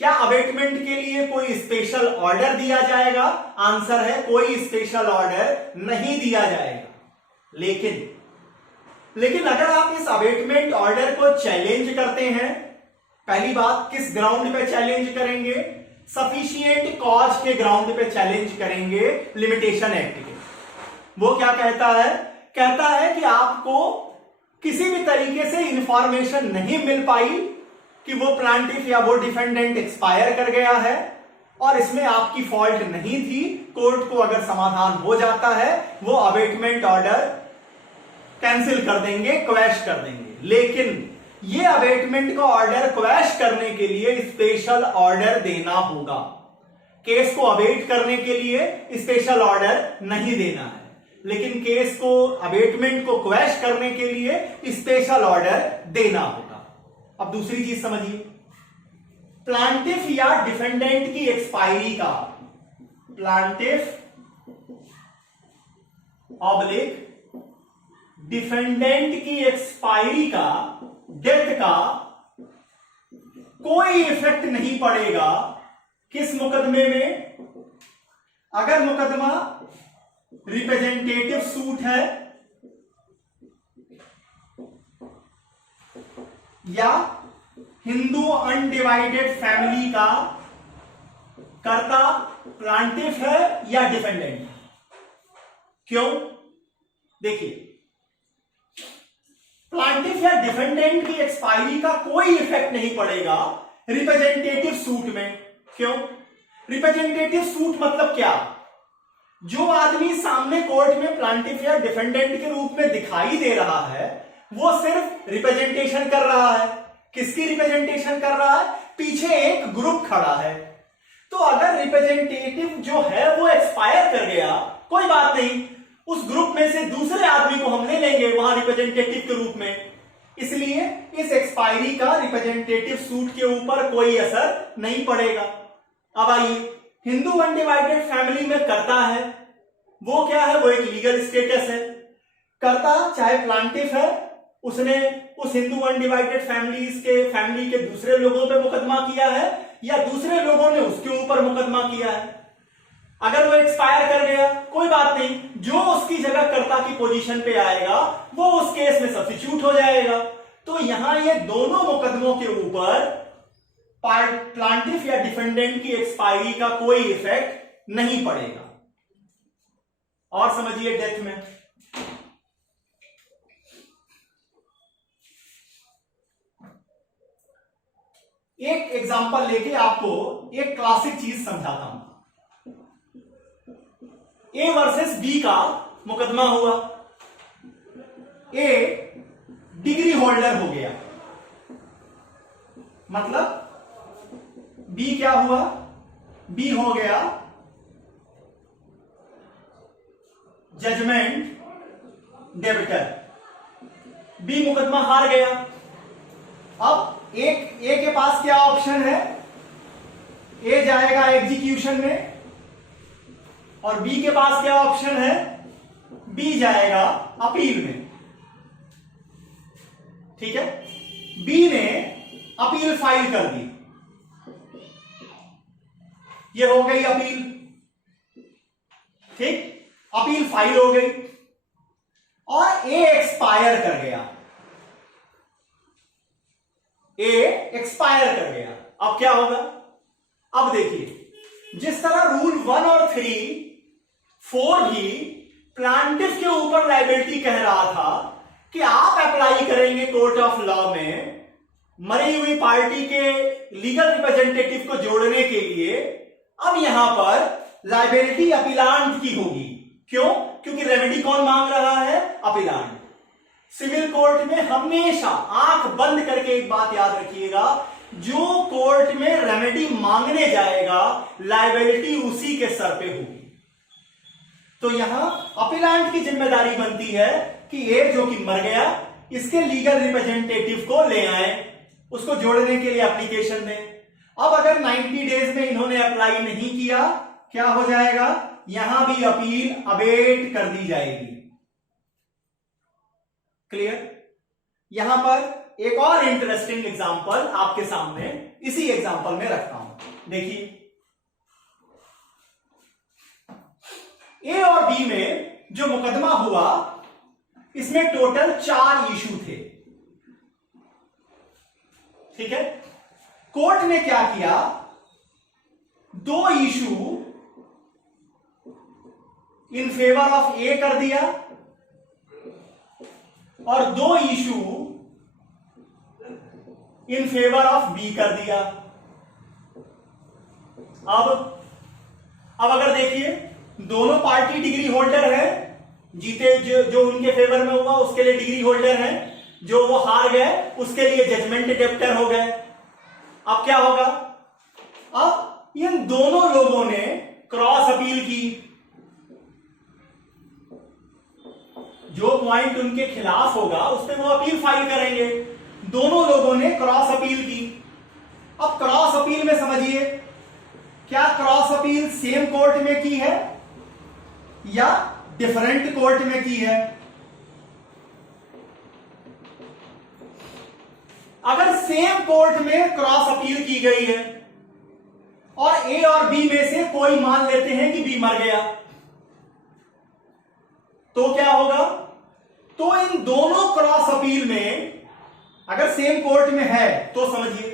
क्या अवेटमेंट के लिए कोई स्पेशल ऑर्डर दिया जाएगा? आंसर है कोई स्पेशल ऑर्डर नहीं दिया जाएगा। लेकिन अगर आप इस अवेटमेंट ऑर्डर को चैलेंज करते हैं, पहली बात किस ग्राउंड पे चैलेंज करेंगे? सफिशिएंट कॉज के ग्राउंड पे चैलेंज करेंगे लिमिटेशन एक्ट के। वो क्या कहता है? कहता है कि आपको किसी भी तरीके से इंफॉर्मेशन नहीं मिल पाई कि वो प्लांटिफ या वो डिफेंडेंट एक्सपायर कर गया है और इसमें आपकी फॉल्ट नहीं थी। कोर्ट को अगर समाधान हो जाता है वो अवेटमेंट ऑर्डर कैंसिल कर देंगे, क्वैश कर देंगे। लेकिन ये अवेटमेंट का ऑर्डर क्वैश करने के लिए स्पेशल ऑर्डर देना होगा। केस को अवेट करने के लिए स्पेशल ऑर्डर नहीं देना है, लेकिन केस को अवेटमेंट को क्वैश करने के लिए स्पेशल ऑर्डर देना होगा। अब दूसरी चीज समझिए, प्लांटिफ या डिफेंडेंट की एक्सपायरी का, प्लांटिफ ऑब्लिक डिफेंडेंट की एक्सपायरी का, डेथ का कोई इफेक्ट नहीं पड़ेगा किस मुकदमे में? अगर मुकदमा रिप्रेजेंटेटिव सूट है या हिंदू अनडिवाइडेड फैमिली का कर्ता प्लांटिफ है या डिफेंडेंट। क्यों? देखिए, प्लांटिफ या डिफेंडेंट की एक्सपायरी का कोई इफेक्ट नहीं पड़ेगा रिप्रेजेंटेटिव सूट में। क्यों? रिप्रेजेंटेटिव सूट मतलब क्या? जो आदमी सामने कोर्ट में प्लांटिफ या डिफेंडेंट के रूप में दिखाई दे रहा है वो सिर्फ रिप्रेजेंटेशन कर रहा है। किसकी रिप्रेजेंटेशन कर रहा है? पीछे एक ग्रुप खड़ा है। तो अगर रिप्रेजेंटेटिव जो है वो एक्सपायर कर गया, कोई बात नहीं, उस ग्रुप में से दूसरे आदमी को हम ले लेंगे वहां रिप्रेजेंटेटिव के रूप में। इसलिए इस एक्सपायरी का रिप्रेजेंटेटिव सूट के ऊपर कोई असर नहीं पड़ेगा। अब आइए, हिंदू अनडिवाइडेड फैमिली में कर्ता है, वो क्या है? वो एक लीगल स्टेटस है। कर्ता चाहे प्लांटिफ है, उसने उस हिंदू अनडिवाइडेड फैमिली के दूसरे लोगों पे मुकदमा किया है या दूसरे लोगों ने उसके ऊपर मुकदमा किया है। अगर वो एक्सपायर कर गया, कोई बात नहीं, जो उसकी जगह कर्ता की पोजीशन पे आएगा वो उस केस में सब्स्टिट्यूट हो जाएगा। तो यहां ये दोनों मुकदमों के ऊपर प्लांटिफ या डिफेंडेंट की एक्सपायरी का कोई इफेक्ट नहीं पड़ेगा। और समझिए डेथ में एक एग्जांपल लेके आपको एक क्लासिक चीज समझाता हूं। ए वर्सेस बी का मुकदमा हुआ। ए डिग्री होल्डर हो गया, मतलब बी क्या हुआ? बी हो गया जजमेंट डेबिटर। बी मुकदमा हार गया। अब ए के पास क्या ऑप्शन है? ए जाएगा एग्जीक्यूशन में और बी के पास क्या ऑप्शन है? बी जाएगा अपील में। ठीक है, बी ने अपील फाइल कर दी, ये हो गई अपील। ठीक, अपील फाइल हो गई और ए एक्सपायर कर गया। ए एक्सपायर कर गया। अब क्या होगा? अब देखिए, जिस तरह रूल 1 और 3, 4 भी प्लांटिफ के ऊपर लायबिलिटी कह रहा था कि आप अप्लाई करेंगे कोर्ट ऑफ लॉ में मरी हुई पार्टी के लीगल रिप्रेजेंटेटिव को जोड़ने के लिए, अब यहां पर लायबिलिटी अपीलांट की होगी। क्यों? क्योंकि रेमेडी कौन मांग रहा है? अपीलांट। सिविल कोर्ट में हमेशा आंख बंद करके एक बात याद रखिएगा, जो कोर्ट में रेमेडी मांगने जाएगा लायबिलिटी उसी के सर पे होगी। तो यहां अपीलांट की जिम्मेदारी बनती है कि ये जो कि मर गया, इसके लीगल रिप्रेजेंटेटिव को ले आए, उसको जोड़ने के लिए एप्लीकेशन दें। अब अगर 90 डेज में इन्होंने अप्लाई नहीं किया, क्या हो जाएगा? यहां भी अपील अबेट कर दी जाएगी। क्लियर? यहां पर एक और इंटरेस्टिंग एग्जांपल आपके सामने इसी एग्जांपल में रखता हूं। देखिए, ए और बी में जो मुकदमा हुआ, इसमें टोटल 4 इशू थे। ठीक है, कोर्ट ने क्या किया? 2 issue in favour of A कर दिया और 2 issue in favour of B कर दिया। अब अगर देखिए, दोनों पार्टी डिग्री होल्डर है, जीते जो उनके फेवर में हुआ उसके लिए डिग्री होल्डर है, जो वो हार गए उसके लिए जजमेंट डेप्टर हो गए। अब क्या होगा? अब इन दोनों लोगों ने क्रॉस अपील की, जो पॉइंट उनके खिलाफ होगा उस पर वो अपील फाइल करेंगे। दोनों लोगों ने क्रॉस अपील की। अब क्रॉस अपील में समझिए, क्या क्रॉस अपील सेम कोर्ट में की है या डिफरेंट कोर्ट में की है? अगर सेम कोर्ट में क्रॉस अपील की गई है और ए और बी में से कोई मान लेते हैं कि बी मर गया, तो क्या होगा? तो इन दोनों क्रॉस अपील में, अगर सेम कोर्ट में है तो समझिए,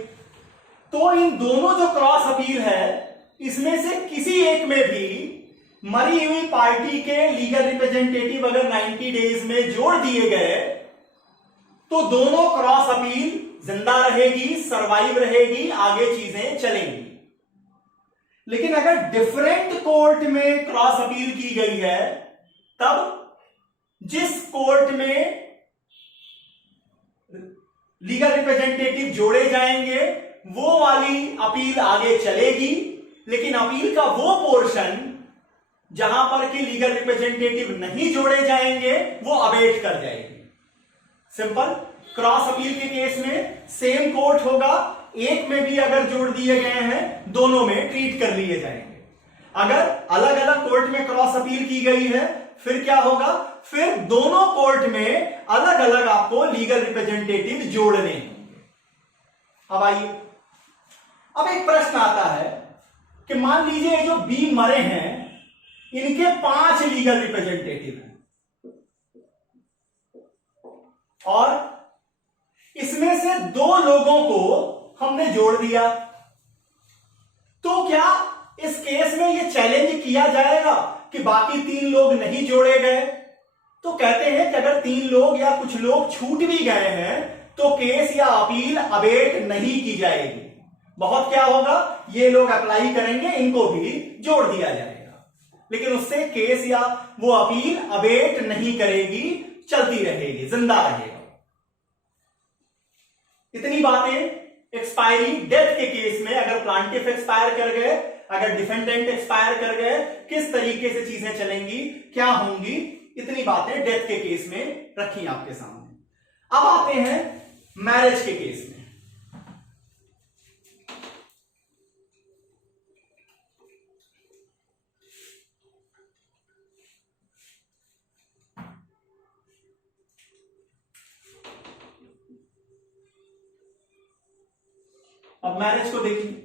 तो इन दोनों जो क्रॉस अपील है इसमें से किसी एक में भी मरी हुई पार्टी के लीगल रिप्रेजेंटेटिव अगर 90 डेज में जोड़ दिए गए तो दोनों क्रॉस अपील जिंदा रहेगी, सरवाइव रहेगी, आगे चीजें चलेंगी। लेकिन अगर डिफरेंट कोर्ट में क्रॉस अपील की गई है, तब जिस कोर्ट में लीगल रिप्रेजेंटेटिव जोड़े जाएंगे वो वाली अपील आगे चलेगी, लेकिन अपील का वो पोर्शन जहां पर कि लीगल रिप्रेजेंटेटिव नहीं जोड़े जाएंगे वो अवेट कर जाएगी। सिंपल। क्रॉस अपील के केस में सेम कोर्ट होगा, एक में भी अगर जोड़ दिए गए हैं दोनों में ट्रीट कर लिए जाएंगे। अगर अलग अलग कोर्ट में क्रॉस अपील की गई है फिर क्या होगा, फिर दोनों कोर्ट में अलग अलग आपको लीगल रिप्रेजेंटेटिव जोड़ने होंगे। अब आइए, अब एक प्रश्न आता है कि मान लीजिए जो बी मरे हैं इनके 5 लीगल रिप्रेजेंटेटिव हैं और इसमें से 2 लोगों को हमने जोड़ दिया, तो क्या इस केस में यह चैलेंज किया जाएगा कि बाकी 3 लोग नहीं जोड़े गए? तो कहते हैं कि अगर 3 लोग या कुछ लोग छूट भी गए हैं तो केस या अपील अवेट नहीं की जाएगी। बहुत क्या होगा, ये लोग अप्लाई करेंगे, इनको भी जोड़ दिया जाएगा, लेकिन उससे केस या वो अपील अवेट नहीं करेगी, चलती रहेगी, जिंदा रहेगा। इतनी बातें एक्सपायरी डेथ के केस में, अगर प्लांटिफ एक्सपायर कर गए, अगर डिफेंडेंट एक्सपायर कर गए, किस तरीके से चीजें चलेंगी, क्या होंगी, इतनी बातें डेथ के केस में रखी आपके सामने। अब आते हैं मैरिज के केस में। अब मैरिज को देखिए।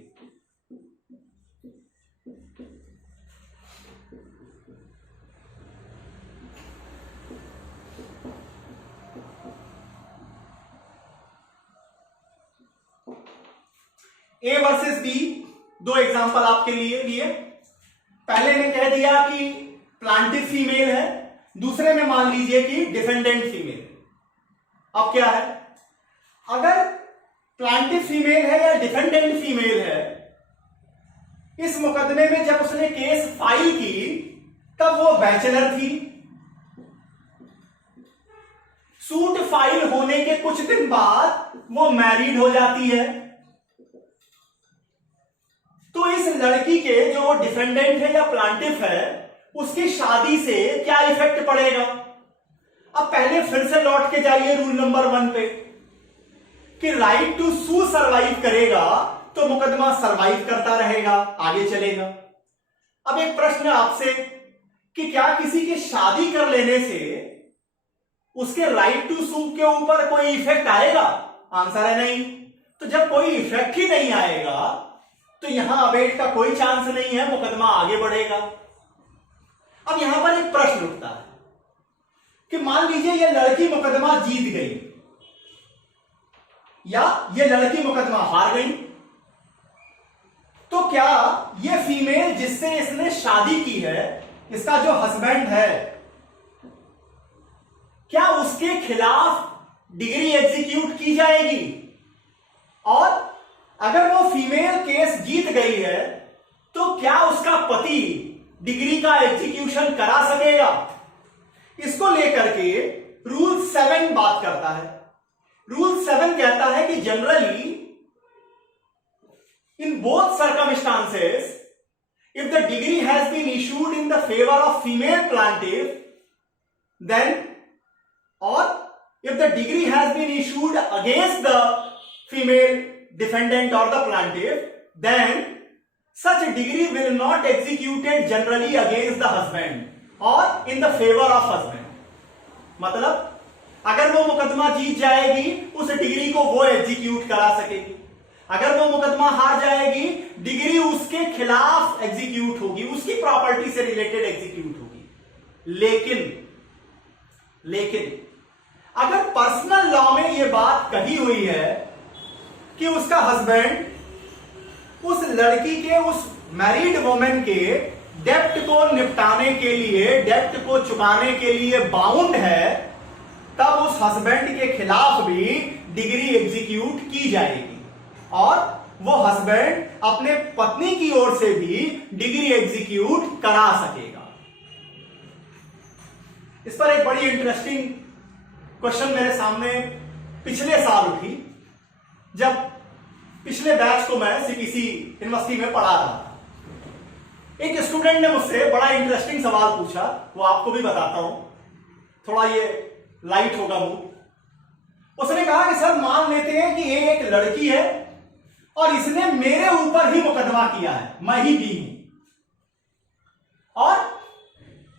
ए वर्सेस बी, 2 एग्जांपल आपके लिए। पहले ने कह दिया कि प्लांटिव फीमेल है, दूसरे में मान लीजिए कि डिफेंडेंट फीमेल। अब क्या है, अगर प्लांटिव फीमेल है या डिफेंडेंट फीमेल है, इस मुकदमे में जब उसने केस फाइल की तब वो बैचलर थी। सूट फाइल होने के कुछ दिन बाद वो मैरिड हो जाती है, तो इस लड़की के जो डिफेंडेंट है या प्लांटिफ है उसकी शादी से क्या इफेक्ट पड़ेगा? अब पहले फिर से लौट के जाइए रूल नंबर 1 पे कि राइट टू सू सरवाइव करेगा तो मुकदमा सरवाइव करता रहेगा, आगे चलेगा। अब एक प्रश्न आपसे कि क्या किसी की शादी कर लेने से उसके राइट टू सू के ऊपर कोई इफेक्ट आएगा? आंसर है नहीं। तो जब कोई इफेक्ट ही नहीं आएगा तो यहां अवेट का कोई चांस नहीं है, मुकदमा आगे बढ़ेगा। अब यहां पर एक प्रश्न उठता है कि मान लीजिए ये लड़की मुकदमा जीत गई या ये लड़की मुकदमा हार गई, तो क्या ये फीमेल जिससे इसने शादी की है, इसका जो हस्बैंड है, क्या उसके खिलाफ डिग्री एग्जीक्यूट की जाएगी? और अगर वो फीमेल केस जीत गई है तो क्या उसका पति डिग्री का एग्जीक्यूशन करा सकेगा? इसको लेकर के रूल 7 बात करता है। रूल 7 कहता है कि generally in both circumstances if the degree has been issued in the favour of female plaintiff then, और if the degree has been issued against the female defendant or the plaintiff, then such degree will not executed generally against the husband or in the favor of husband। मतलब अगर वो मुकदमा जीत जाएगी उस degree को वो execute करा सकेगी, अगर वो मुकदमा हार जाएगी डिग्री उसके खिलाफ एग्जीक्यूट होगी, उसकी प्रॉपर्टी से रिलेटेड एग्जीक्यूट होगी। लेकिन अगर पर्सनल लॉ में ये बात कही हुई है कि उसका हस्बैंड उस लड़की के, उस मैरिड वुमेन के डेप्ट को निपटाने के लिए, डेप्ट को चुकाने के लिए बाउंड है, तब उस हस्बैंड के खिलाफ भी डिग्री एग्जीक्यूट की जाएगी और वो हस्बैंड अपने पत्नी की ओर से भी डिग्री एग्जीक्यूट करा सकेगा। इस पर एक बड़ी इंटरेस्टिंग क्वेश्चन मेरे सामने पिछले साल उठी, जब पिछले बैच को मैं सीपीसी यूनिवर्सिटी में पढ़ा रहा था। एक स्टूडेंट ने मुझसे बड़ा इंटरेस्टिंग सवाल पूछा, वो आपको भी बताता हूं, थोड़ा ये लाइट होगा मूड। उसने कहा कि सर मान लेते हैं कि ये एक लड़की है और इसने मेरे ऊपर ही मुकदमा किया है, मैं ही भी हूं, और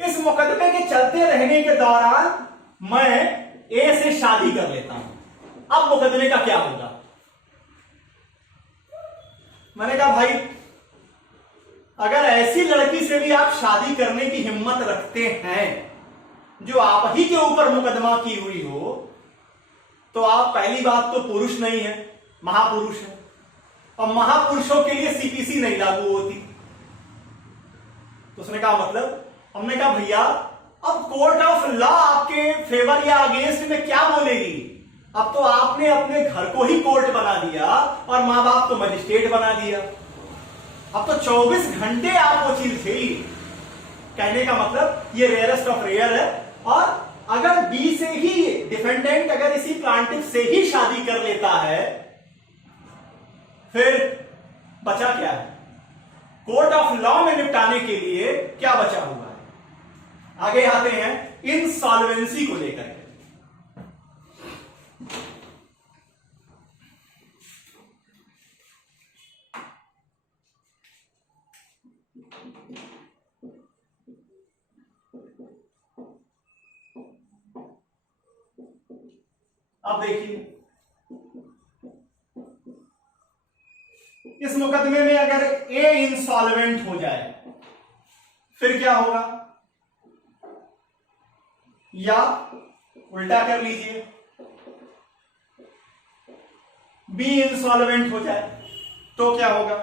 इस मुकदमे के चलते रहने के दौरान मैं ए से शादी कर लेता हूं, अब मुकदमे का क्या होगा? मैंने कहा भाई, अगर ऐसी लड़की से भी आप शादी करने की हिम्मत रखते हैं जो आप ही के ऊपर मुकदमा की हुई हो, तो आप पहली बात तो पुरुष नहीं है, महापुरुष है, और महापुरुषों के लिए सीपीसी नहीं लागू होती। तो उसने कहा मतलब? हमने कहा भैया, अब कोर्ट ऑफ लॉ आपके फेवर या अगेंस्ट में क्या बोलेगी? अब तो आपने अपने घर को ही कोर्ट बना दिया और मां बाप को मजिस्ट्रेट बना दिया। अब तो 24 घंटे आप वो चीज थी। कहने का मतलब ये रेयरेस्ट ऑफ रेयर है, और अगर बी से ही डिफेंडेंट अगर इसी प्लांटिफ से ही शादी कर लेता है, फिर बचा क्या है? कोर्ट ऑफ लॉ में निपटाने के लिए क्या बचा हुआ है? आगे आते हैं इंसॉल्वेंसी को लेकर। अब देखिए, इस मुकदमे में अगर ए इंसॉल्वेंट हो जाए फिर क्या होगा? या उल्टा कर लीजिए, बी इंसॉल्वेंट हो जाए तो क्या होगा?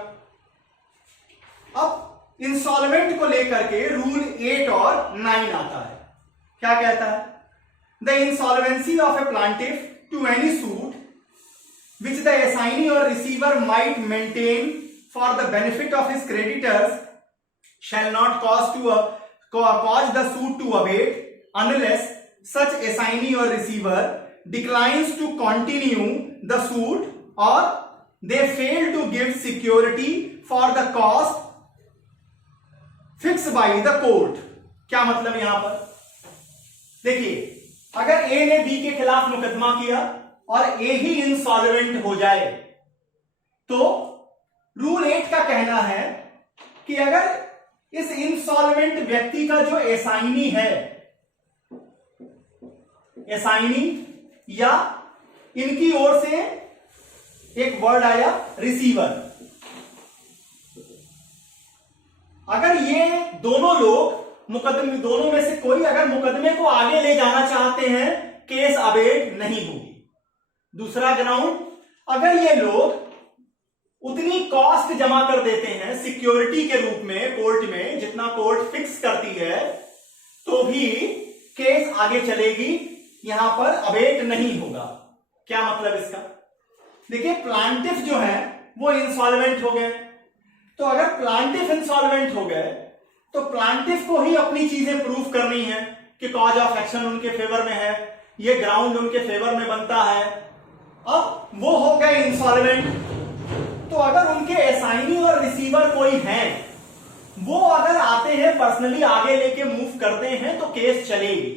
अब इंसॉल्वेंट को लेकर के रूल 8 और 9 आता है। क्या कहता है? The insolvency of a plaintiff to any suit which the assignee or receiver might maintain for the benefit of his creditors shall not cause the suit to abate unless such assignee or receiver declines to continue the suit or they fail to give security for the cost fixed by the court। क्या मतलब यहां पर? देखिए, अगर ए ने B के खिलाफ मुकदमा किया और ए ही इंसॉल्वेंट हो जाए, तो रूल 8 का कहना है कि अगर इस इंसॉल्वेंट व्यक्ति का जो एसाइनी है, एसाइनी या इनकी ओर से एक वर्ड आया रिसीवर, अगर ये दोनों लोग मुकदमे, दोनों में से कोई अगर मुकदमे को आगे ले जाना चाहते हैं, केस अबेट नहीं होगी। दूसरा ग्राउंड, अगर ये लोग उतनी कॉस्ट जमा कर देते हैं सिक्योरिटी के रूप में कोर्ट में, जितना कोर्ट फिक्स करती है, तो भी केस आगे चलेगी, यहां पर अबेट नहीं होगा। क्या मतलब इसका? देखिए, प्लांटिफ जो है वो इंसॉल्वेंट हो गए, तो अगर प्लांटिफ इंसॉल्वेंट हो गए तो प्लांटिफ को ही अपनी चीजें प्रूफ करनी है कि कॉज ऑफ एक्शन उनके फेवर में है, ये ग्राउंड उनके फेवर में बनता है। अब वो हो गए इंसॉल्वेंट, तो अगर उनके असाइनी और रिसीवर कोई हैं, वो अगर आते हैं पर्सनली आगे लेके मूव करते हैं तो केस चलेगी,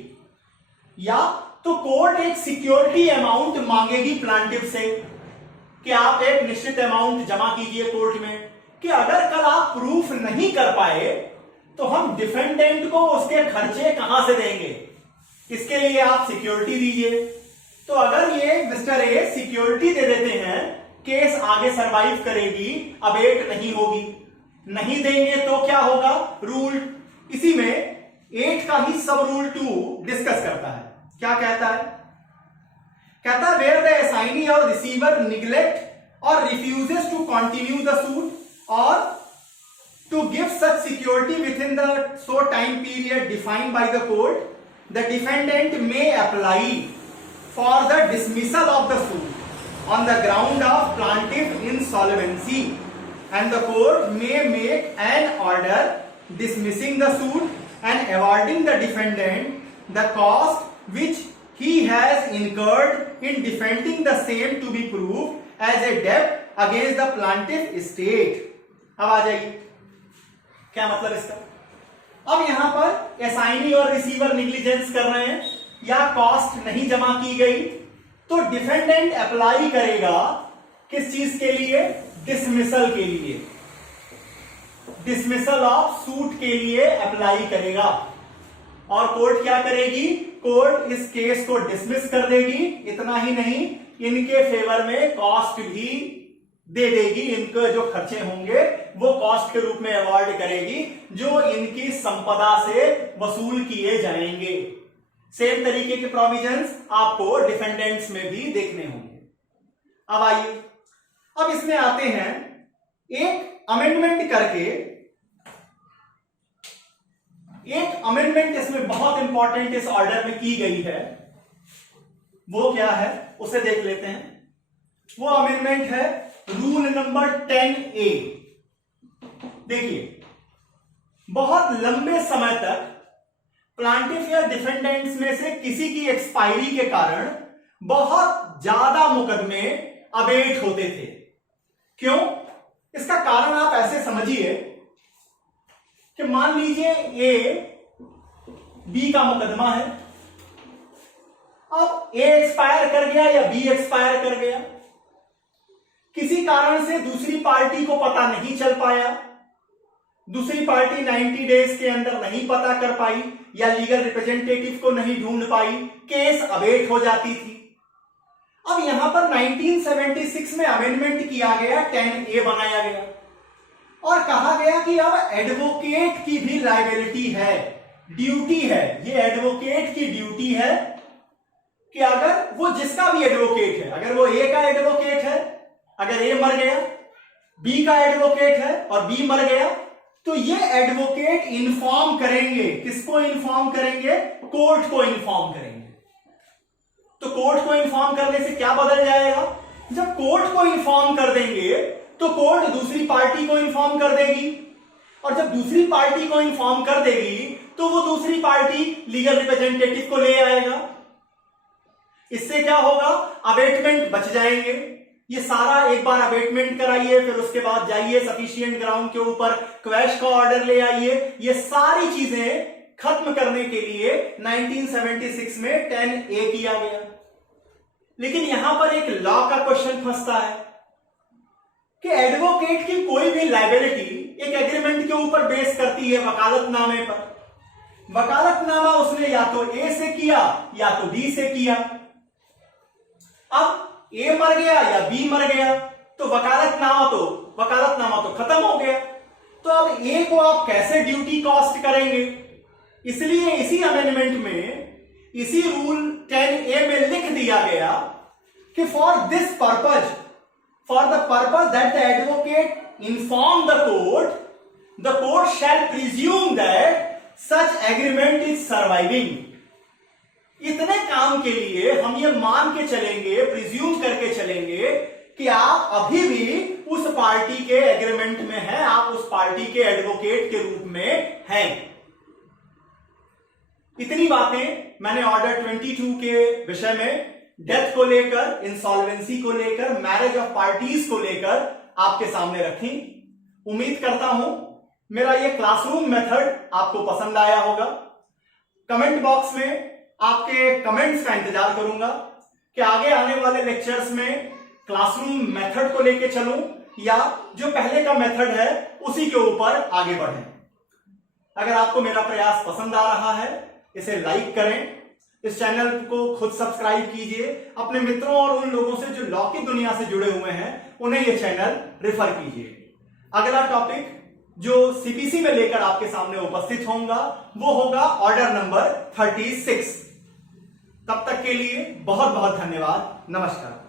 या तो कोर्ट एक सिक्योरिटी अमाउंट मांगेगी प्लांटिफ से कि आप एक निश्चित अमाउंट जमा कीजिए कोर्ट में, कि अगर कल आप प्रूफ नहीं कर पाए तो हम डिफेंडेंट को उसके खर्चे कहां से देंगे, इसके लिए आप सिक्योरिटी दीजिए। तो अगर ये मिस्टर ए सिक्योरिटी दे देते हैं, केस आगे सरवाइव करेगी, अबेट नहीं होगी। नहीं देंगे तो क्या होगा? रूल इसी में 8 का ही सब रूल 2 डिस्कस करता है। क्या कहता है? कहता है वेयर द असाइनी और रिसीवर निग्लेक्ट और refuses to continue the suit और to give such security within the so time period defined by the court, the defendant may apply for the dismissal of the suit on the ground of plaintiff insolvency and the court may make an order dismissing the suit and awarding the defendant the cost which he has incurred in defending the same to be proved as a debt against the plaintiff estate. अब आ जाइए, क्या मतलब इसका? अब यहां पर assignee और receiver negligence कर रहे हैं या कॉस्ट नहीं जमा की गई, तो डिफेंडेंट अप्लाई करेगा किस चीज के लिए? डिसमिसल के लिए, डिसमिसल ऑफ सूट के लिए अप्लाई करेगा। और कोर्ट क्या करेगी? कोर्ट इस केस को डिसमिस कर देगी। इतना ही नहीं, इनके फेवर में कॉस्ट भी दे देगी। इनके जो खर्चे होंगे वो कॉस्ट के रूप में अवॉर्ड करेगी, जो इनकी संपदा से वसूल किए जाएंगे। सेम तरीके के प्रोविजंस आपको डिफेंडेंट्स में भी देखने होंगे। अब आइए, अब इसमें आते हैं, एक अमेंडमेंट करके, एक अमेंडमेंट इसमें बहुत इंपॉर्टेंट इस ऑर्डर में की गई है। वो क्या है उसे देख लेते हैं। वो अमेंडमेंट है रूल नंबर 10A। देखिए, बहुत लंबे समय तक प्लांटिफ या डिफेंडेंट्स में से किसी की एक्सपायरी के कारण बहुत ज्यादा मुकदमे अबेट होते थे। क्यों? इसका कारण आप ऐसे समझिए कि मान लीजिए ए बी का मुकदमा है, अब ए एक्सपायर कर गया या बी एक्सपायर कर गया, किसी कारण से दूसरी पार्टी को पता नहीं चल पाया, दूसरी पार्टी 90 डेज के अंदर नहीं पता कर पाई या लीगल रिप्रेजेंटेटिव को नहीं ढूंढ पाई, केस अबेट हो जाती थी। अब यहां पर 1976 में अमेंडमेंट किया गया, 10A बनाया गया और कहा गया कि अब एडवोकेट की भी लायबिलिटी है, ड्यूटी है। ये एडवोकेट की ड्यूटी है कि अगर वो जिसका भी एडवोकेट है, अगर वो ए का एडवोकेट है, अगर ए मर गया, बी का एडवोकेट है और बी मर गया, तो ये एडवोकेट इन्फॉर्म करेंगे। किसको इन्फॉर्म करेंगे? कोर्ट को इन्फॉर्म करेंगे। तो कोर्ट को इन्फॉर्म करने से क्या बदल जाएगा? जब कोर्ट को इन्फॉर्म कर देंगे तो कोर्ट दूसरी पार्टी को इन्फॉर्म कर देगी, और जब दूसरी पार्टी को इन्फॉर्म कर देगी तो वो दूसरी पार्टी लीगल रिप्रेजेंटेटिव को ले आएगा। इससे क्या होगा? अबेटमेंट बच जाएंगे। ये सारा एक बार अबेटमेंट कराइए, फिर उसके बाद जाइए सफिशिएंट ग्राउंड के ऊपर क्वैश का ऑर्डर ले आइए। ये सारी चीजें खत्म करने के लिए 1976 में 10A किया गया। लेकिन यहां पर एक लॉ का क्वेश्चन फंसता है कि एडवोकेट की कोई भी लायबिलिटी एक एग्रीमेंट के ऊपर बेस करती है, वकालतनामे पर। वकालतनामा उसने या तो ए से किया या तो बी से किया। अब ए मर गया या बी मर गया तो वकालतनामा तो खत्म हो गया। तो अब ए को आप कैसे ड्यूटी कॉस्ट करेंगे? इसलिए इसी अमेंडमेंट में, इसी रूल 10A में लिख दिया गया कि for this purpose, for the purpose that the advocate inform the court shell presume that such agreement is surviving. इतने काम के लिए हम ये मान के चलेंगे, प्रिज्यूम करके चलेंगे कि आप अभी भी उस पार्टी के एग्रीमेंट में हैं, आप उस पार्टी के एडवोकेट के रूप में हैं। इतनी बातें मैंने ऑर्डर 22 के विषय में, डेथ को लेकर, इंसॉल्वेंसी को लेकर, मैरिज ऑफ पार्टीज को लेकर आपके सामने रखी। उम्मीद करता हूं मेरा ये क्लासरूम मेथड आपको पसंद आया होगा। कमेंट बॉक्स में आपके कमेंट्स का इंतजार करूंगा कि आगे आने वाले लेक्चर्स में क्लासरूम मेथड को लेकर चलूं या जो पहले का मेथड है उसी के ऊपर आगे बढ़ें। अगर आपको मेरा प्रयास पसंद आ रहा है, इसे लाइक करें, इस चैनल को खुद सब्सक्राइब कीजिए, अपने मित्रों और उन लोगों से जो लॉ की दुनिया से जुड़े हुए हैं उन्हें यह चैनल रेफर कीजिए। अगला टॉपिक जो सीपीसी में लेकर आपके सामने उपस्थित होऊंगा वो होगा ऑर्डर नंबर 36। तब तक के लिए बहुत बहुत धन्यवाद। नमस्कार।